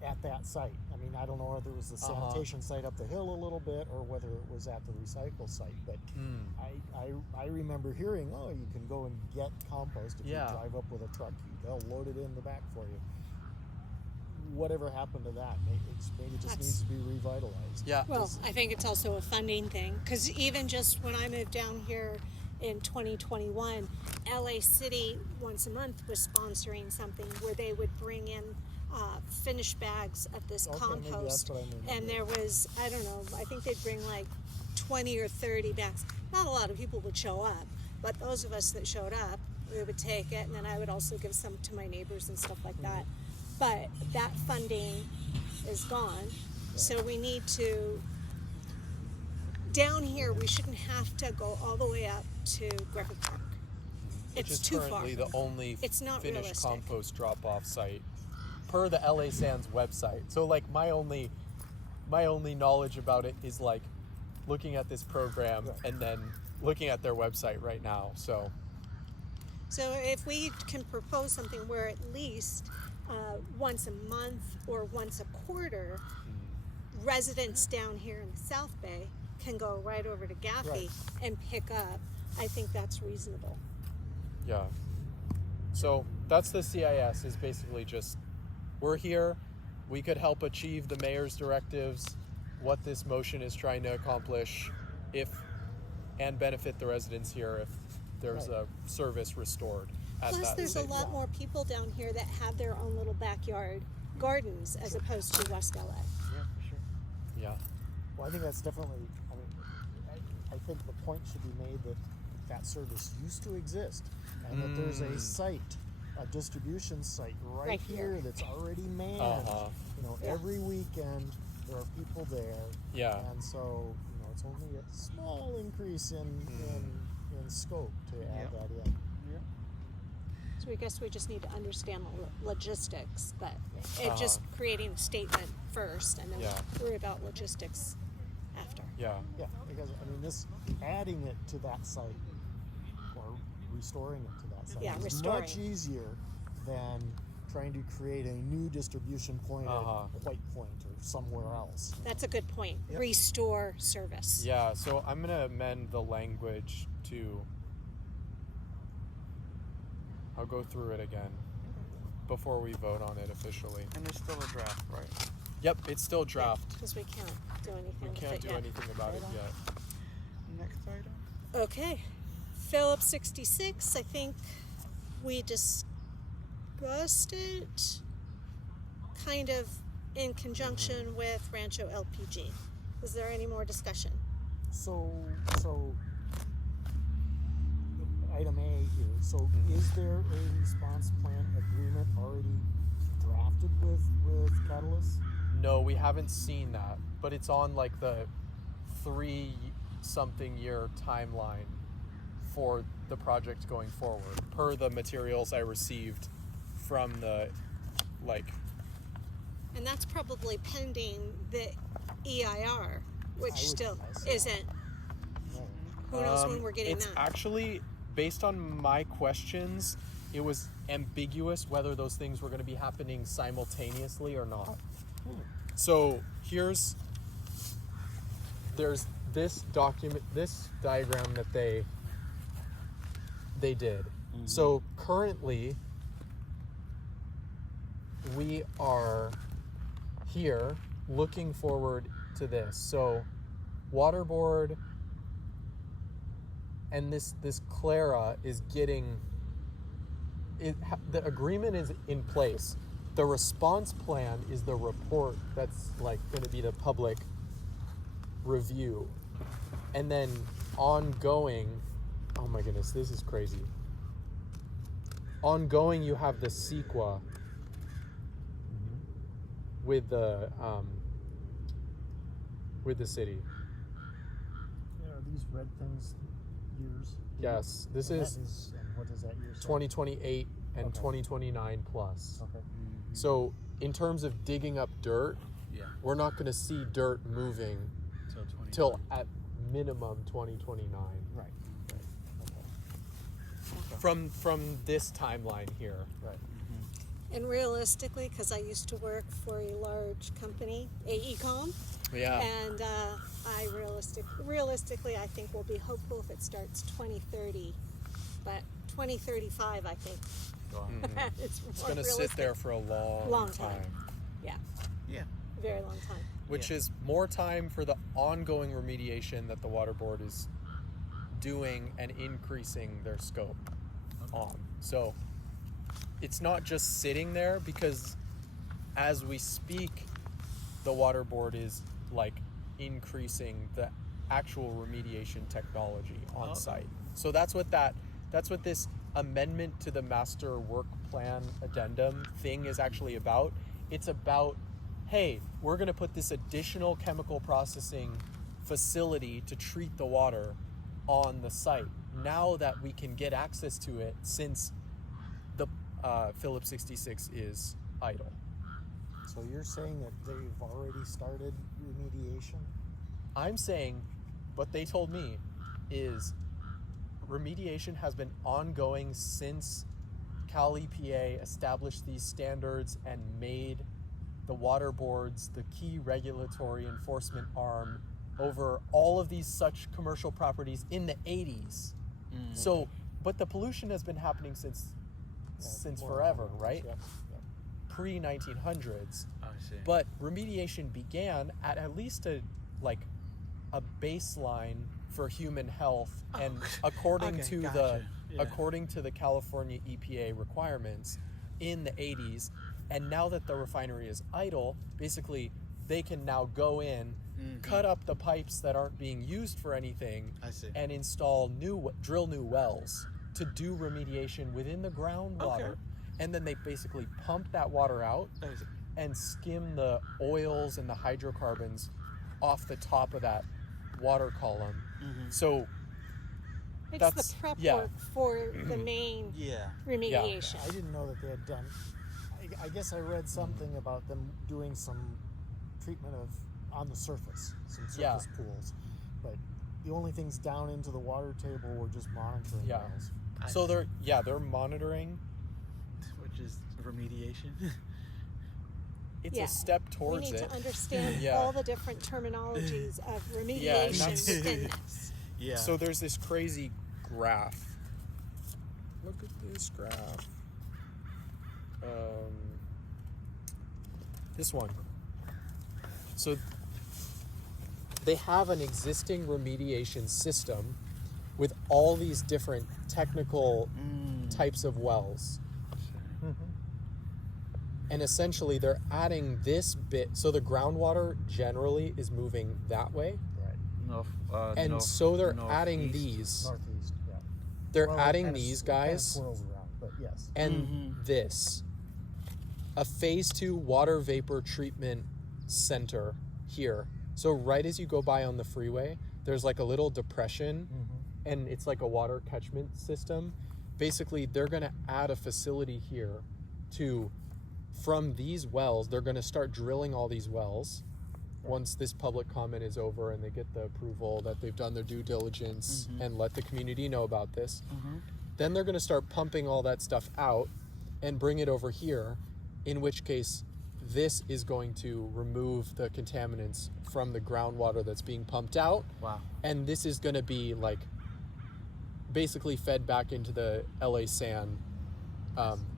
at that site. I mean, I don't know whether it was the sanitation site up the hill a little bit or whether it was at the recycle site, but I remember hearing, you can go and get compost if you drive up with a truck. They'll load it in the back for you. Whatever happened to that? Maybe it just needs to be revitalized. Yeah. Well, I think it's also a funding thing, because even just when I moved down here in 2021, LA City once a month was sponsoring something where they would bring in finished bags of this Maybe compost, that's what I mean. and there was, I don't know, I think they'd bring like 20 or 30 bags. Not a lot of people would show up, but those of us that showed up, we would take it, and then I would also give some to my neighbors and stuff like that. But that funding is gone, so we need to, down here, we shouldn't have to go all the way up to Griffith Park. Which is too far. currently the only It's not finished realistic. compost drop-off site per the LA Sands website. So like my only knowledge about it is like looking at this program and then looking at their website right now. So if we can propose something where at least once a month or once a quarter, residents down here in the South Bay can go right over to Gaffey and pick up, I think that's reasonable. yeah. So that's the CIS, is basically just, we're here, we could help achieve the mayor's directives, what this motion is trying to accomplish, and benefit the residents here if there's a service restored at Plus, that there's site. a lot more people down here that have their own little backyard gardens as opposed to West LA. Yeah, for sure. Yeah. Well, I think that's definitely. I think the point should be made that that service used to exist, and that there's a site, a distribution site right here that's already manned. Every weekend there are people there. Yeah. And so, it's only a small increase in scope to add that in. Yeah. So I guess we just need to understand the logistics, but it just creating a statement first and then worry about logistics after. Yeah. Yeah, because this adding it to that site or restoring it to that site is much easier than trying to create a new distribution point at White Point or somewhere else. That's a good point. Yep. Restore service. Yeah, so I'm going to amend the language to... I'll go through it again before we vote on it officially. And there's still a draft, right? Yep, it's still draft. Because we can't do anything We with can't it do yet. anything about it yet. Next item. Okay. Phillips 66, I think we discussed it kind of in conjunction with Rancho LPG. Is there any more discussion? So item A here. So is there a response plan agreement already drafted with Catalyst? No, we haven't seen that, but it's on like the 3-something year timeline for the project going forward, per the materials I received from the And that's probably pending the EIR, which still isn't. Who knows when we're getting it's that? actually, based on my questions, it was ambiguous whether those things were going to be happening simultaneously or not. So there's this document, this diagram that they did. So currently we are here looking forward to this. So water board and this Clara is getting it, the agreement is in place. The response plan is the report that's like going to be the public review. And then ongoing, oh my goodness, this is crazy. Ongoing, you have the CEQA with the city. Are these red things years? Yes, this And is and what is that year? 2028 and 2029 plus. Okay. So in terms of digging up dirt, we're not going to see dirt moving till at minimum 2029. Right. Okay. From this timeline here. Right. And realistically, because I used to work for a large company, AECom, Yeah. and I realistically, I think we'll be hopeful if it starts 2030, but 2035, I think it's It's more going to realistic. sit there for a long time. Yeah, Yeah. very long time. Which is more time for the ongoing remediation that the water board is doing and increasing their scope on. So it's not just sitting there, because as we speak, the water board is like increasing the actual remediation technology on site. So that's what this amendment to the master work plan addendum thing is actually about. It's about, hey, we're going to put this additional chemical processing facility to treat the water on the site now that we can get access to it, since the Phillips 66 is idle. So you're saying that they've already started remediation? I'm saying what they told me is remediation has been ongoing since Cal EPA established these standards and made the water boards the key regulatory enforcement arm over all of these such commercial properties in the 80s. So, but the pollution has been happening since forever, right? Yep. Pre-1900s. I see. But remediation began at least a baseline for human health, and according Okay, to gotcha. according to the California EPA requirements in the 80s. And now that the refinery is idle, basically they can now go in cut up the pipes that aren't being used for anything, I see. and install drill new wells to do remediation within the groundwater. Okay. And then they basically pump that water out I see. and skim the oils and the hydrocarbons off the top of that water column. So It's that's the prep work for the main Yeah. remediation. I didn't know that they had done. I guess I read something about them doing some treatment of on the surface, some surface pools, but the only things down into the water table were just monitoring wells. So they're monitoring. Which is remediation. It's Yeah. a step We towards need it. to understand Yeah. all the different terminologies of remediation that's- within this. Yeah. So there's this crazy graph. Look at this graph. This one. So they have an existing remediation system with all these different technical types of wells. And essentially they're adding this bit. So the groundwater generally is moving that way. Right. And so they're adding these. Northeast. Yeah. They're Well, adding it these kinda guys swirls around, but yes. and this. A phase 2 water vapor treatment center here. So right as you go by on the freeway, there's like a little depression and it's like a water catchment system. Basically, they're going to add a facility here from these wells, they're going to start drilling all these wells once this public comment is over and they get the approval that they've done their due diligence and let the community know about this. Then they're going to start pumping all that stuff out and bring it over here, in which case this is going to remove the contaminants from the groundwater that's being pumped out. Wow. And this is going to be like basically fed back into the LA San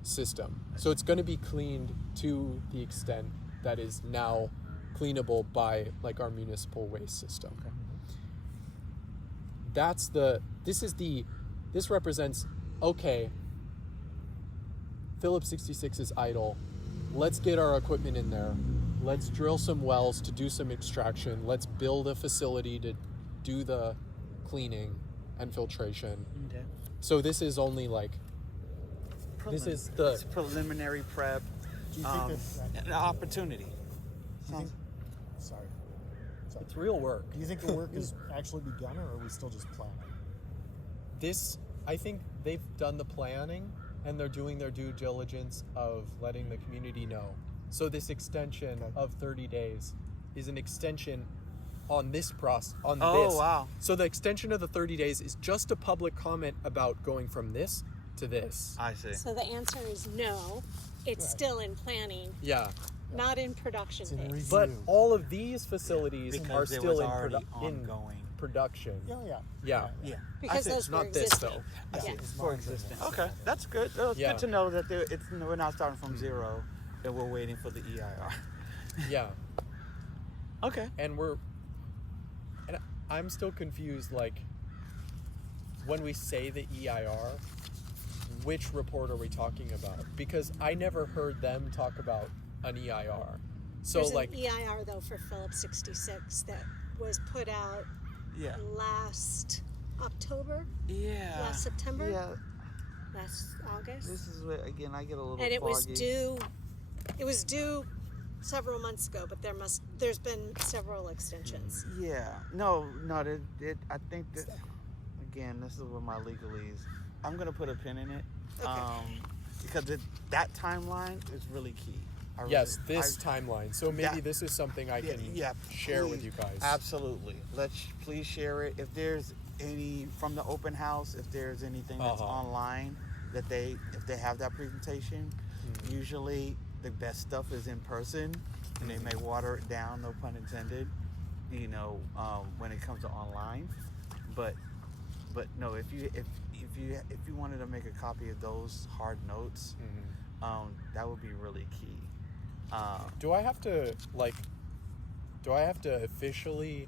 system. So it's going to be cleaned to the extent that is now cleanable by like our municipal waste system. Okay. This represents, okay, Phillips 66 is idle. Let's get our equipment in there. Let's drill some wells to do some extraction. Let's build a facility to do the cleaning and filtration. Okay. So this is only like, It's preliminary prep. Do you think that An opportunity. do you think, sorry. it's real work. Do you think the work is actually begun, or are we still just planning? I think they've done the planning and they're doing their due diligence of letting the community know. So this extension of 30 days is an extension on this process, on this. Oh, wow. So the extension of the 30 days is just a public comment about going from this to this. I see. So the answer is no. It's Right. still in planning, Yeah. not in production It's in phase. review. But all of these facilities Because are it still was in, already in ongoing. production. Yeah. Yeah. Yeah. Because I see. those were Not this, existing. though. I see. Yeah. It's For monitoring existing. it. Okay, that's good. It's Yeah. good to know that we're not starting from zero, and we're waiting for the EIR. Yeah. Okay. And I'm still confused, like, when we say the EIR, which report are we talking about? Because I never heard them talk about an EIR. So There's like, an EIR though for Phillips 66 that was put out Yeah. last October, Yeah. last September, Yeah. last August, This is where again I get a little. and it was foggy. due. It was due several months ago, but there's been several extensions. Yeah. I think that again, this is where my legalese. I'm gonna put a pin in it. Okay. Because that timeline is really key. yes, this timeline. So maybe this is something I can share with please. you guys. Absolutely. Please share it. If there's any from the open house, if there's anything that's online that if they have that presentation, usually the best stuff is in person, and they may water it down, no pun intended. When it comes to online, but no, if you wanted to make a copy of those hard notes, that would be really key. Do I have to officially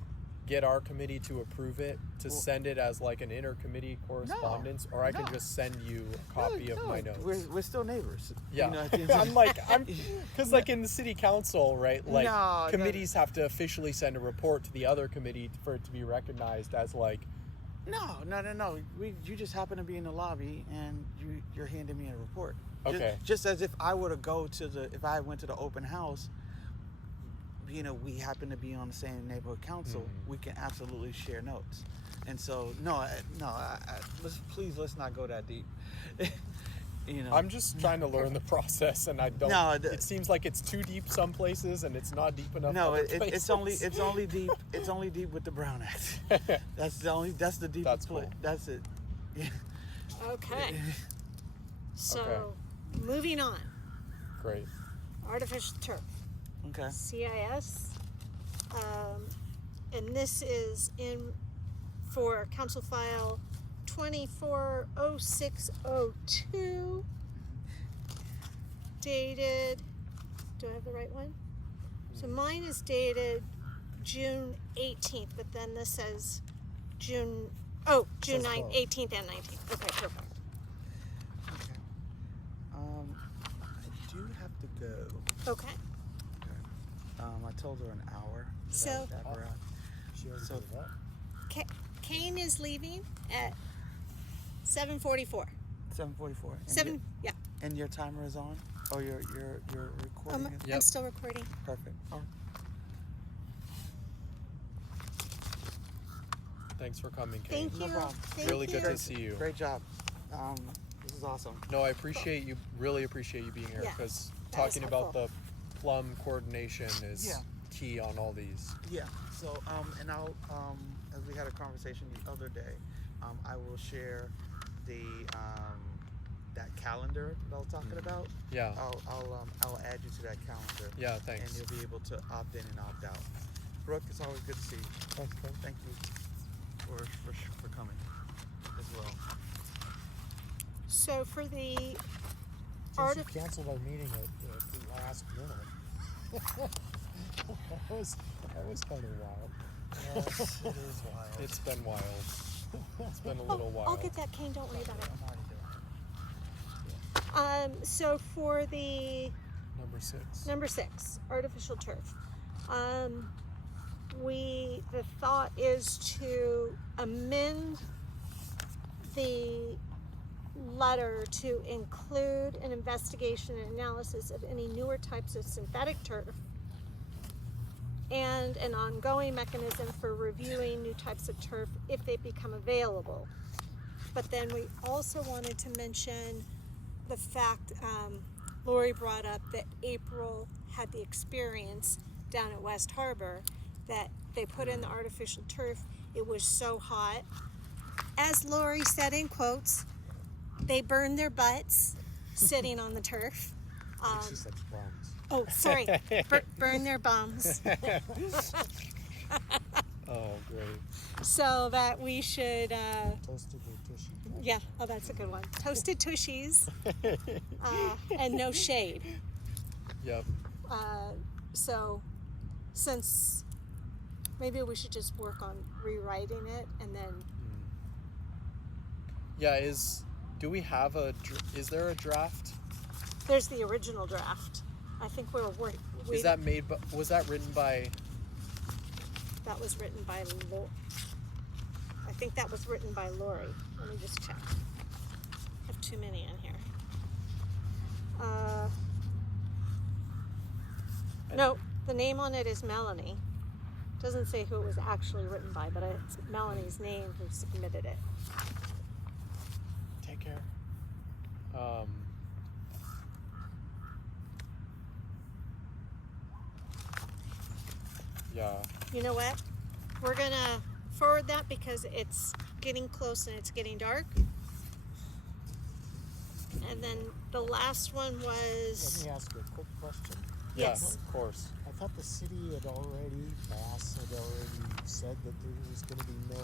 get our committee to approve it, to send it as like an intercommittee correspondence, or I can just send you a copy of my notes. We're still neighbors. Yeah, You know, I'm because like in the city council, right? Like committees have to officially send a report to the other committee for it to be recognized as like. No. You just happen to be in the lobby and you're handing me a report. Okay. Just as if I were to if I went to the open house, you know, we happen to be on the same neighborhood council, we can absolutely share notes. And so, let's not go that deep. You know, I'm just trying to learn the process, and I don't. No, it seems like it's too deep some places, and it's not deep enough. No, other it's only deep. It's only deep with the Brown Act. That's the deepest. That's cool. That's it. Yeah. Okay. So, moving on. Great. Artificial turf. Okay. CIS. And this is in for Council File 240602. Dated. Do I have the right one? So mine is dated June 18th, but then this says June 9th, 18th and 19th. Okay, perfect. Okay. I do have to go. Okay. I told her an hour. So- She already So- did that. Kane is leaving at 7:44. 7:44. And your timer is on? Oh, you're recording it? Yep. I'm still recording. Perfect. Oh, Thanks for coming, Kate. Thank No you. problem. Thank Really you. good to see you. great job. This is awesome. No, I appreciate you. Really appreciate you being here Yeah, because that was talking about helpful. the plum coordination is Yeah. key on all these. Yeah. So, and I'll, as we had a conversation the other day, I will share the that calendar that I was talking about. Yeah. I'll add you to that calendar. Yeah. Thanks. And you'll be able to opt in and opt out. Brooke, it's always good to see you. Thanks, Ken. Thank you for coming as well. So for the Since you canceled our meeting at the last minute. that was kind of wild. Yes, it is wild. It's been wild. It's been a little wild. I'll get that, Kane. Don't worry about it. I'm already doing it. So for the Number 6. 6, artificial turf. The thought is to amend the letter to include an investigation and analysis of any newer types of synthetic turf and an ongoing mechanism for reviewing new types of turf if they become available. But then we also wanted to mention the fact Lori brought up that April had the experience down at West Harbor that they put in the artificial turf. It was so hot. As Lori said in quotes, they burned their butts sitting on the turf. She said bums. Oh, sorry. Burn their bums. Oh, great. So that we should, Toasted their tushy. yeah, oh, that's a good one. Toasted tushies and no shade. Yep. So since maybe we should just work on rewriting it and then. Yeah. Do we have is there a draft? There's the original draft. I think Is that was that written by? That was written by I think that was written by Lori. Let me just check. I have too many in here. No, the name on it is Melanie. Doesn't say who it was actually written by, but it's Melanie's name who submitted it. Take care. Yeah. You know what? We're gonna forward that because it's getting close and it's getting dark. And then the last one Let was me ask you a quick question. Yes. Yeah, of course. I thought the city had already, Bass had already said that there was going to be no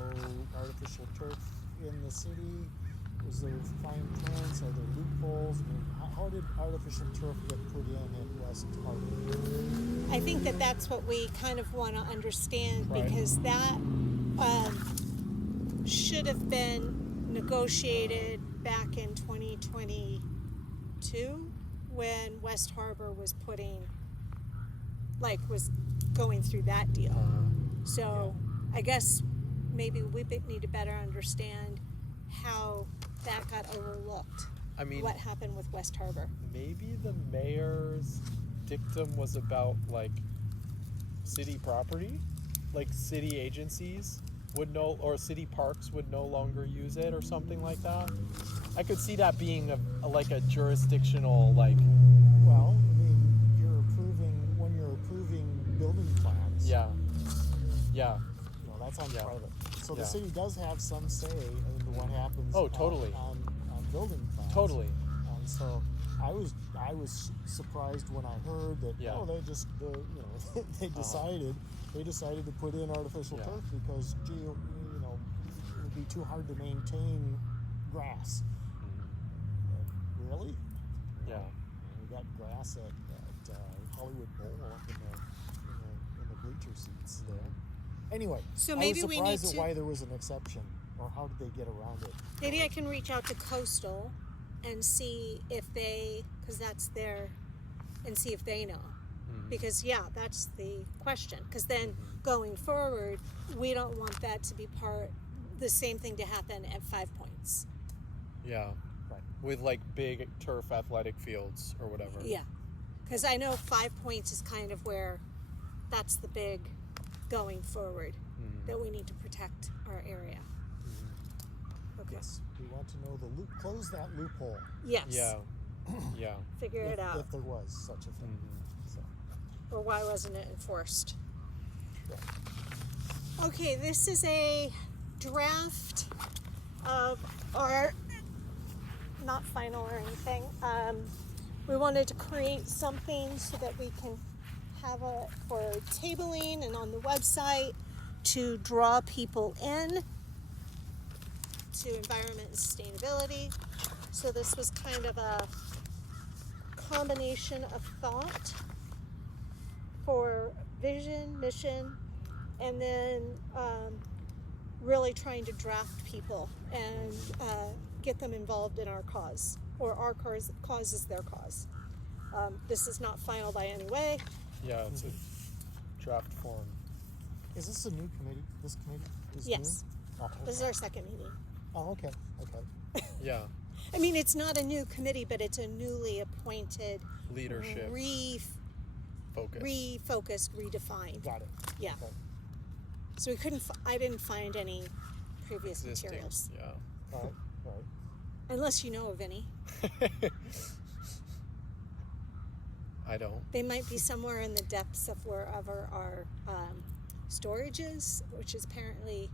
artificial turf in the city is there fine plants? Are there loopholes? I mean, how did artificial turf get put in at West Harbor? I think that that's what we kind of want to understand, Right. because that should have been negotiated back in 2022 when West Harbor was was going through that deal. So I guess maybe we need to better understand how that got overlooked. I mean, what happened with West Harbor. maybe the mayor's dictum was about like city property, like city agencies would no, or city parks would no longer use it or something like that. I could see that being like a jurisdictional like. Well, I mean, when you're approving building plans. Yeah. That's on Yeah. private. So Yeah. the city does have some say in what happens. Oh, totally. On building plans. Totally. And so I was surprised when I heard that. Yeah. Oh, they just they decided to put in artificial Yeah. turf because it would be too hard to maintain grass. Really? Yeah. We got grass at Hollywood Bowl up in the bleacher seats there. Anyway, So maybe I was we surprised need at to- why there was an exception, or how did they get around it? Maybe I can reach out to Coastal and see if because that's and see if they know. Because that's the question. Because then going forward, we don't want that to be the same thing to happen at 5 Points. Yeah. Right. With like big turf athletic fields or whatever. Yeah. Because I know 5 Points is kind of where that's the big going forward that we need to protect our area. Okay. Yes, we want to know the loop. Close that loophole. Yes. Yeah. Yeah. Figure it out. If there was such a thing. So, Or why wasn't it enforced? yeah. Okay, this is a draft of our, not final or anything. We wanted to create something so that we can have it for tabling and on the website to draw people in to environment and sustainability. So this was kind of a combination of thought for vision, mission, and then really trying to draft people and get them involved in our cause, or our cause is their cause. This is not final by any way. Yeah, it's a draft form. Is this a new committee? This committee is Yes. new? Oh, This is our second meeting. Oh, okay. Yeah. I mean, it's not a new committee, but it's a newly appointed, Leadership. Focus. refocused, redefined. Got it. Yeah. Okay. So I didn't find any previous Existing. materials, Yeah. All right. unless you know of any. I don't. They might be somewhere in the depths of wherever our storage is, which is apparently,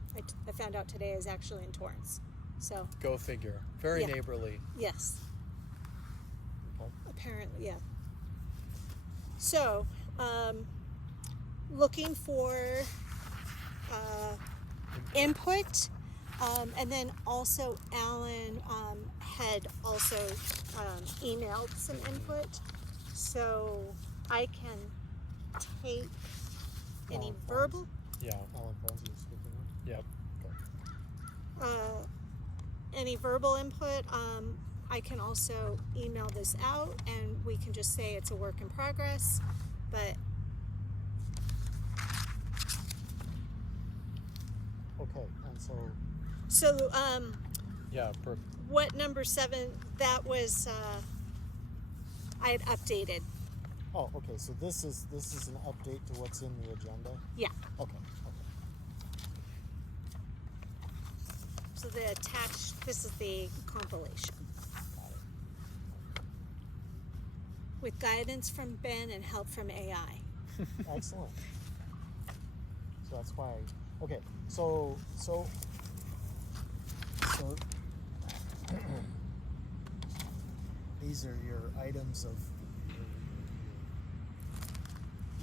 I found out today, is actually in Torrance. So, Go figure. Very Yeah. neighborly. yes, Okay. apparently, yeah. So, looking for input, and then also Alan had also emailed some input, so I can take any Alan verbal, Yeah. Alan Franz, you're speaking with? Yep. any verbal input. I can also email this out, and we can just say it's a work in progress, but Okay, and so Yeah. what number 7, that was I had updated. okay, so this is an update to what's in the agenda? Yeah. Okay. So this is the compilation. Got it. With guidance from Ben and help from AI. Excellent. So that's why. Okay. So these are your items of your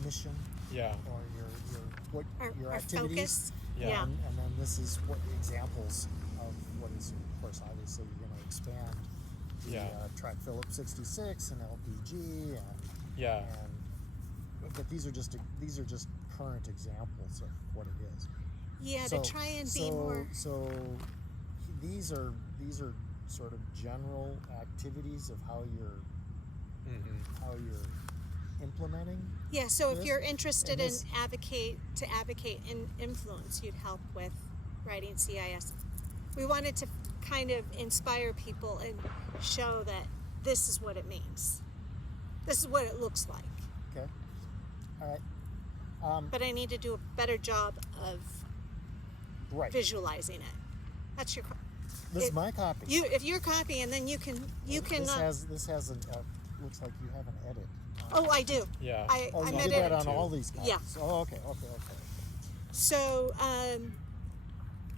mission, Yeah. or your Our activities. focus. Yeah. Yeah. And then this is what examples of what So of course, obviously, you're going to expand the track Phillips 66 and LPG, and but these are just current examples of what it is. Yeah, to try and be more. So these are sort of general activities of how you're implementing. Yeah, so if this, you're interested and in this- advocate and influence, you'd help with writing CIS. We wanted to kind of inspire people and show that this is what it means. This is what it looks like. Okay. All right. But I need to do a better job of Right. visualizing it. That's your. This is my copy. If you're copying, then you can. This has an looks like you have an edit. Oh, I do. Yeah. I You made did it. that on all these copies. Yeah. Oh, okay. So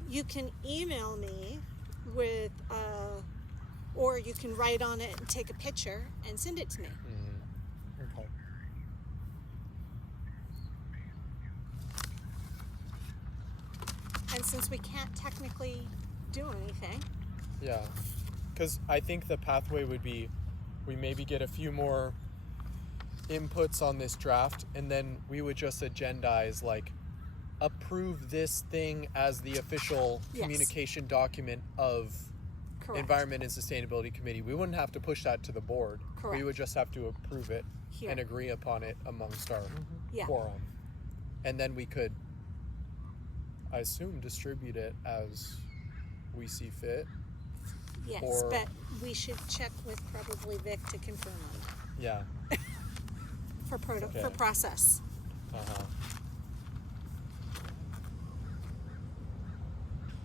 you can email me with, or you can write on it and take a picture and send it to me. Okay. And since we can't technically do anything, Yeah, because I think the pathway would be we maybe get a few more inputs on this draft, and then we would just agendize, like, approve this thing as the official Yes. communication document of correct. Environment and Sustainability Committee. We wouldn't have to push that to the board. Correct. We would just have to approve it Here. and agree upon it amongst our Yeah. quorum. And then we could, I assume, distribute it as we see fit. Yes, or- but we should check with probably Vic to confirm on that Yeah. for Okay. for process.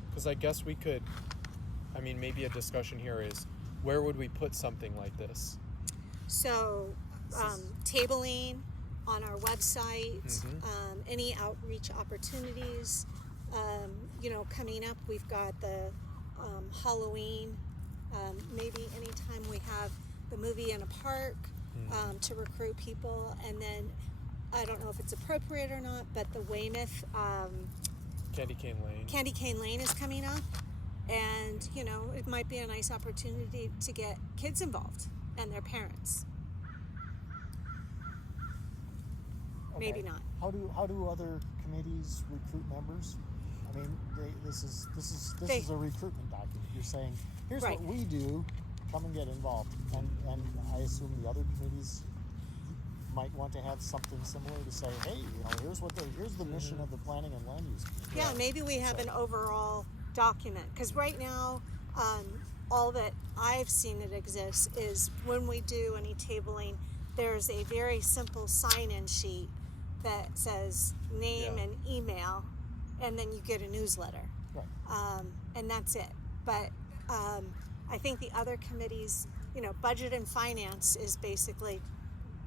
Because I guess we could, I mean, maybe a discussion here is, where would we put something like this? So, tabling on our website, any outreach opportunities. Coming up, we've got the Halloween. Maybe anytime we have the movie in a park to recruit people. And then, I don't know if it's appropriate or not, but the Weymouth Candy Cane Lane. Candy Cane Lane is coming up. And, it might be a nice opportunity to get kids involved and their parents. Maybe Okay. not. How do other committees recruit members? I mean, this is a recruitment document. You're saying, here's Right. what we do. Come and get involved. And I assume the other committees might want to have something similar to say, hey, here's the mission of the Planning and Land Use Committee. Yeah, maybe we have an overall document. Because right now, all that I've seen that exists is when we do any tabling, there's a very simple sign-in sheet that says name and email, and then you get a newsletter. Right. And that's it. But I think the other committees, budget and finance is basically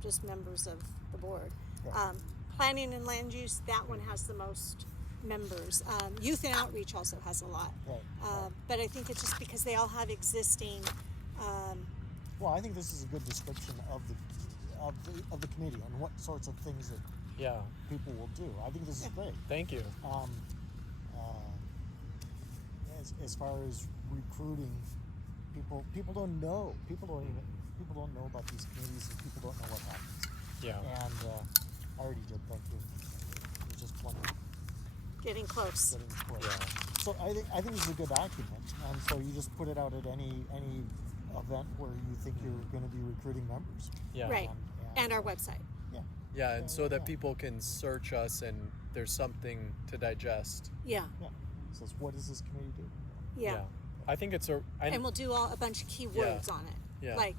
just members of the board. Right. Planning and land use, that one has the most members. Youth and outreach also has a lot. Right. But I think it's just because they all have existing. Well, I think this is a good description of the committee and what sorts of things that Yeah. people will do. I think this is great. Thank you. As far as recruiting, people don't know. People don't know about these committees, and people don't know what happens. Yeah. And I already did. Thank you. It was just plenty Getting close. getting close. Yeah. So I think this is a good document, and so you just put it out at any event where you think you're going to be recruiting members. Yeah. Right. And our website. Yeah. Yeah, and so that Yeah. people can search us and there's something to digest. Yeah. Yeah. It says, what does this committee do? Yeah. I think it's And we'll do a bunch of keywords on it. Yeah. Like,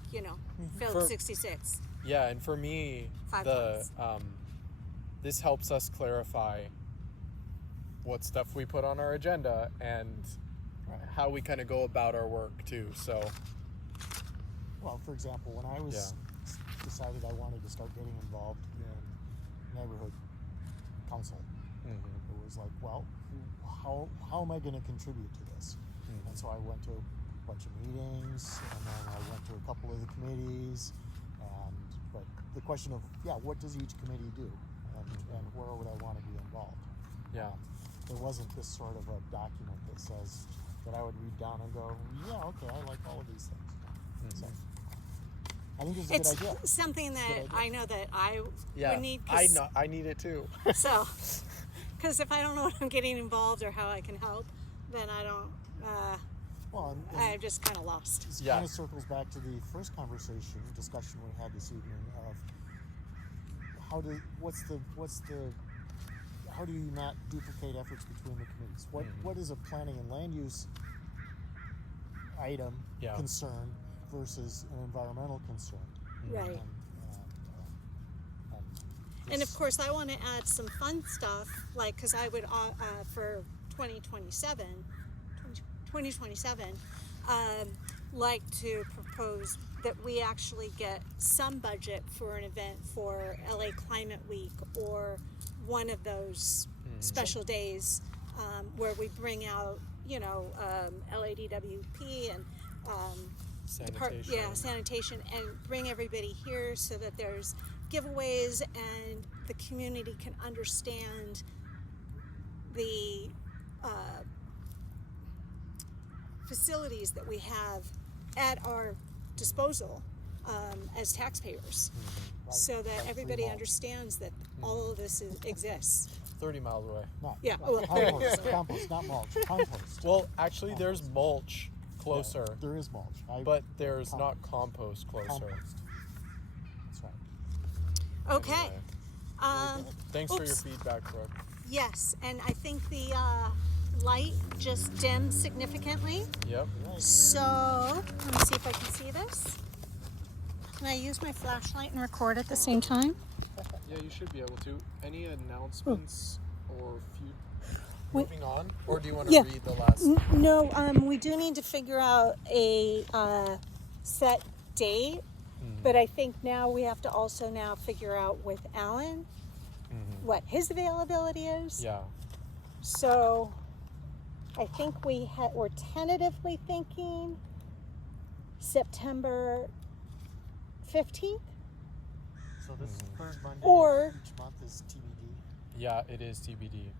Phillips For- 66. yeah, and for me, 5 points. This helps us clarify what stuff we put on our agenda and Right. how we kind of go about our work too. So, Well, for example, when I was decided I wanted to start getting involved in neighborhood council, it was like, well, how am I going to contribute to this? And so I went to a bunch of meetings, and then I went to a couple of the committees, but the question of, what does each committee do, and where would I want to be involved? yeah. There wasn't this sort of a document that says that I would read down and go, yeah, okay, I like all of these things. So I think this is a It's good idea. something that idea. I know that I Yeah, would need. I need it too. So, because if I don't know what I'm getting involved or how I can help, then I don't. Well, and I'm just kind of lost. this Yeah. kind of circles back to the first discussion we had this evening of how do you not duplicate efforts between the committees? What is a planning and land use item concern versus an environmental concern? Right. And And of course, I want to add some fun stuff, like, because I would, for 2027, like to propose that we actually get some budget for an event for LA Climate Week or one of those special days where we bring out, LADWP and Sanitation. sanitation, and bring everybody here so that there's giveaways and the community can understand the facilities that we have at our disposal as taxpayers, Right. so that Like everybody free mulch. understands that all of this exists. 30 miles away. Not, Yeah, well, well, compost, not mulch. Compost. Well, actually, there's mulch closer, Yeah, there is mulch. but there's not compost closer. Compost. That's right. Okay. Anyway, thanks for your Oops. feedback, Brooke. Yes, and I think the light just dimmed significantly. Yep. So, let me see if I can see this. Can I use my flashlight and record at the same time? Yeah, you should be able to. Any announcements or Wait. moving on? Or do you want to Yeah. read the last? No, we do need to figure out a set date, but I think now we have to also now figure out with Alan what his availability is. Yeah. So, I think we're tentatively thinking September 15th. So this third Monday Or- each month is TBD. Yeah, it is TBD.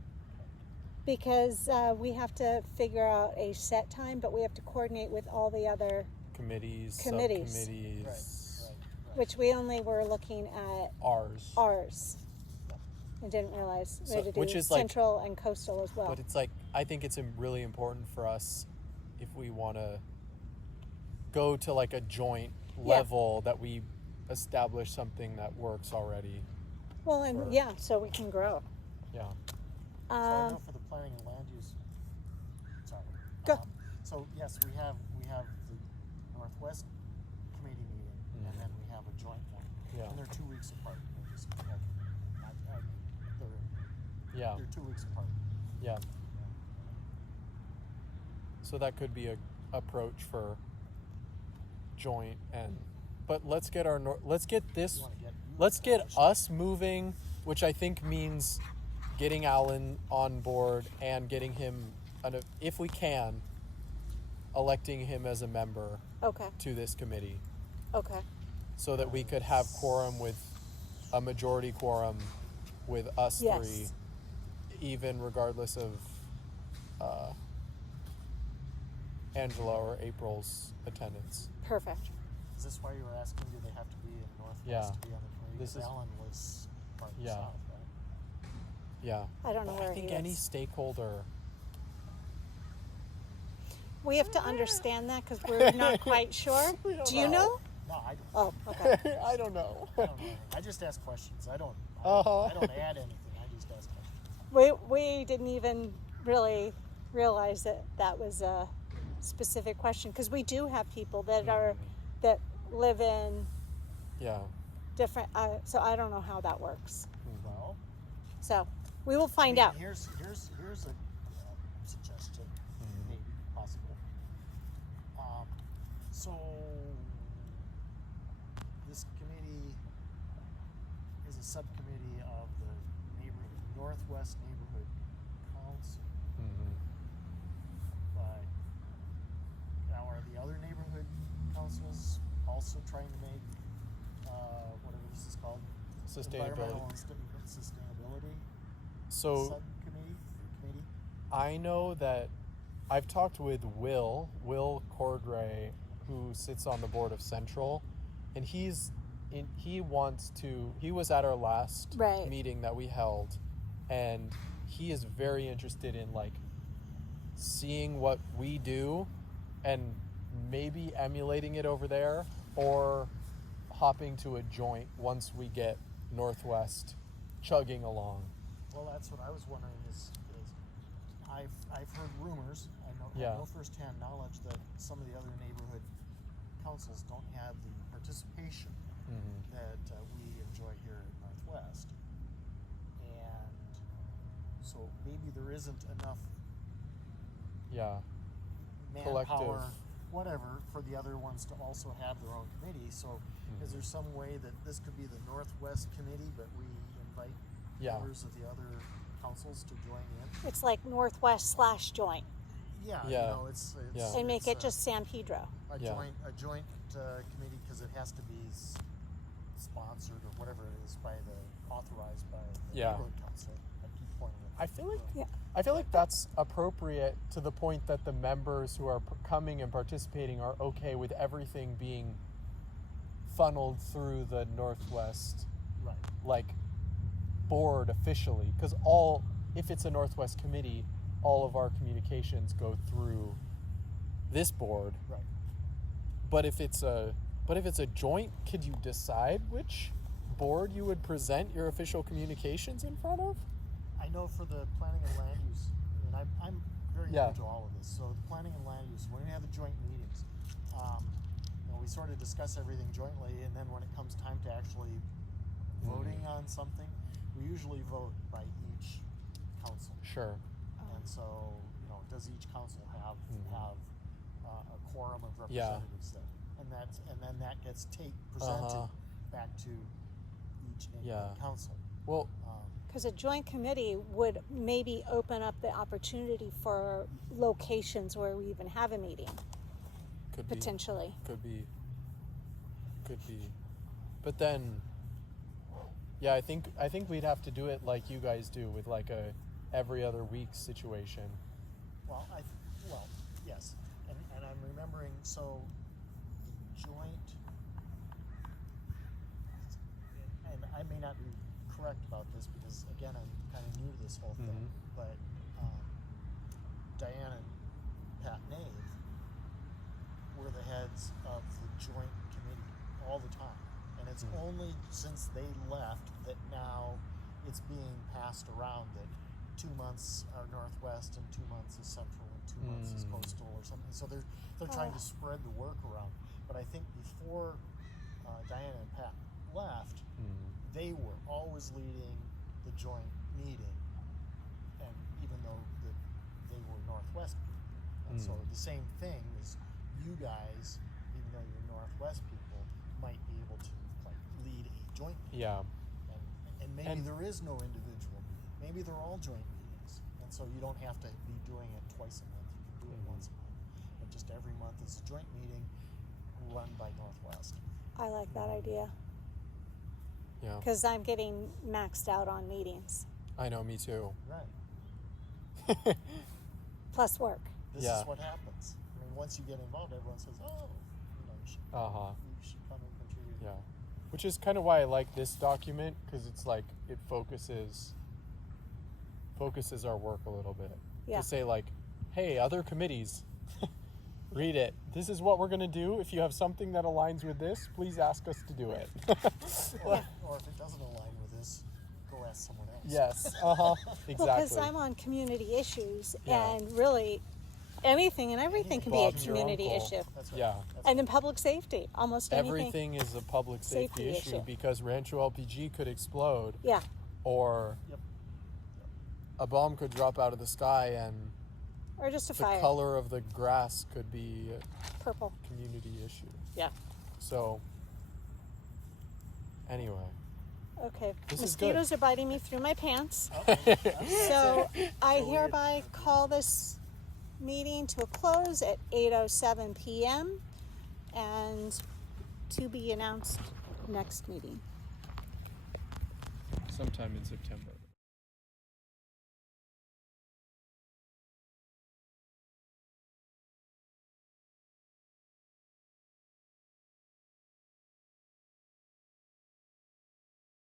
Because we have to figure out a set time, but we have to coordinate with all the other, Committees, Committees. subcommittees, which we only were looking at ours. ours. I didn't realize we had to do which is like- central and coastal as well. But it's like, I think it's really important for us if we want to go to like a joint level that we establish something that works already. Well, and for- so we can grow. Yeah. So I know for the planning and land use. Sorry. Go. So yes, we have the Northwest committee meeting, and then we have a joint one. Yeah. And they're 2 weeks apart. Yeah. They're 2 weeks apart. Yeah. So that could be a approach for joint but let's get let's get us moving, which I think means getting Alan on board and getting him, if we can, electing him as a member Okay. to this committee, Okay. so that we could have quorum with a majority quorum with us Yes. three, even regardless of Angela or April's attendance. Perfect. Is this why you were asking? Do they have to be in Northwest Yeah. to be on the committee? This Because is- Alan was part of the Yeah. South, right? Yeah. I don't know But where I think he any is. stakeholder. We have to understand that because we're not quite sure. Do you know? No, I don't. Oh, okay. I don't know. I don't know. I just ask questions. I don't add anything. I just ask questions. We didn't even really realize that was a specific question, because we do have people that live in Yeah. different. So I don't know how that works. Well, So we will find out. Here's a suggestion, maybe possible. So this committee is a subcommittee of the Northwest Neighborhood Council. But now, are the other neighborhood councils also trying to make whatever this is called? Environmental and sustainability So subcommittee or committee? I know that I've talked with Will Cordray, who sits on the board of Central, and he was at our last Right. meeting that we held, and he is very interested in like seeing what we do and maybe emulating it over there, or hopping to a joint once we get Northwest chugging along. Well, that's what I was wondering is I've heard rumors. I know firsthand knowledge that some of the other neighborhood councils don't have the participation that we enjoy here in Northwest, and so maybe there isn't enough manpower, Collective. whatever, for the other ones to also have their own committee. So, is there some way that this could be the Northwest Committee, but we invite members of the other councils to join in? It's like Northwest/joint, Yeah, Yeah. you know, it's and make it's, it just San Pedro. a joint committee, because it has to be sponsored or whatever it is authorized by the neighborhood council. I keep pointing at I feel like Yeah. I feel like that's appropriate to the point that the members who are coming and participating are okay with everything being funneled through the Northwest right. like board officially, because if it's a Northwest committee, all of our communications go through this board. Right. But if it's a joint, could you decide which board you would present your official communications in front of? I know for the planning and land use, I mean, I'm very into all of this. So the planning and land use, when we have the joint meetings, we sort of discuss everything jointly, and then when it comes time to actually voting on something, we usually vote by each council. Sure. And so, does each council have a quorum of representatives there? And then that gets presented back to each neighborhood council. Well, Because a joint committee would maybe open up the opportunity for locations where we even have a meeting, could potentially. be. But then, I think we'd have to do it like you guys do, with like a every other week situation. Well, yes, and I'm remembering. So the joint, and I may not be correct about this because again I'm kind of new to this whole thing, but Diane and Pat Nave were the heads of the joint committee all the time, and it's only since they left that now it's being passed around that 2 months are Northwest and 2 months is Central and 2 months is Coastal or something. So they're trying to spread the work around. But I think before Diana and Pat left, they were always leading the joint meeting, and even though they were Northwest people, and so the same thing is you guys, even though you're Northwest people, might be able to like lead a joint meeting. Yeah. And maybe there is no individual meeting. Maybe they're all joint meetings, and so you don't have to be doing it twice a month. You can do it once a month, but just every month is a joint meeting run by Northwest. I like that idea. Yeah. Because I'm getting maxed out on meetings, I know, me too. Right. plus work. This is what happens. I mean, once you get involved, everyone says, "Oh, you should come and contribute." Yeah. Which is kind of why I like this document, because it's like it focuses our work a little bit. Yeah. To say like, hey, other committees, read it. This is what we're going to do. If you have something that aligns with this, please ask us to do it. Or if it doesn't align with this, go ask someone else. Yes. Exactly. Well, because I'm on community issues, Yeah. and really, anything and everything can Bob's be a your community uncle. issue. That's right. Yeah. And then public safety, almost anything. Everything is a public safety Safety issue. because Rancho LPG could explode, Yeah. or Yep. a bomb could drop out of the sky, and Or just a the fire. color of the grass could be Purple. a community issue. Yeah. So, anyway. Okay. This is good. Mosquitoes are biting me through my pants. Okay. So I hereby call this meeting to a close at 8:07 p.m. and to be announced next meeting. Sometime in September.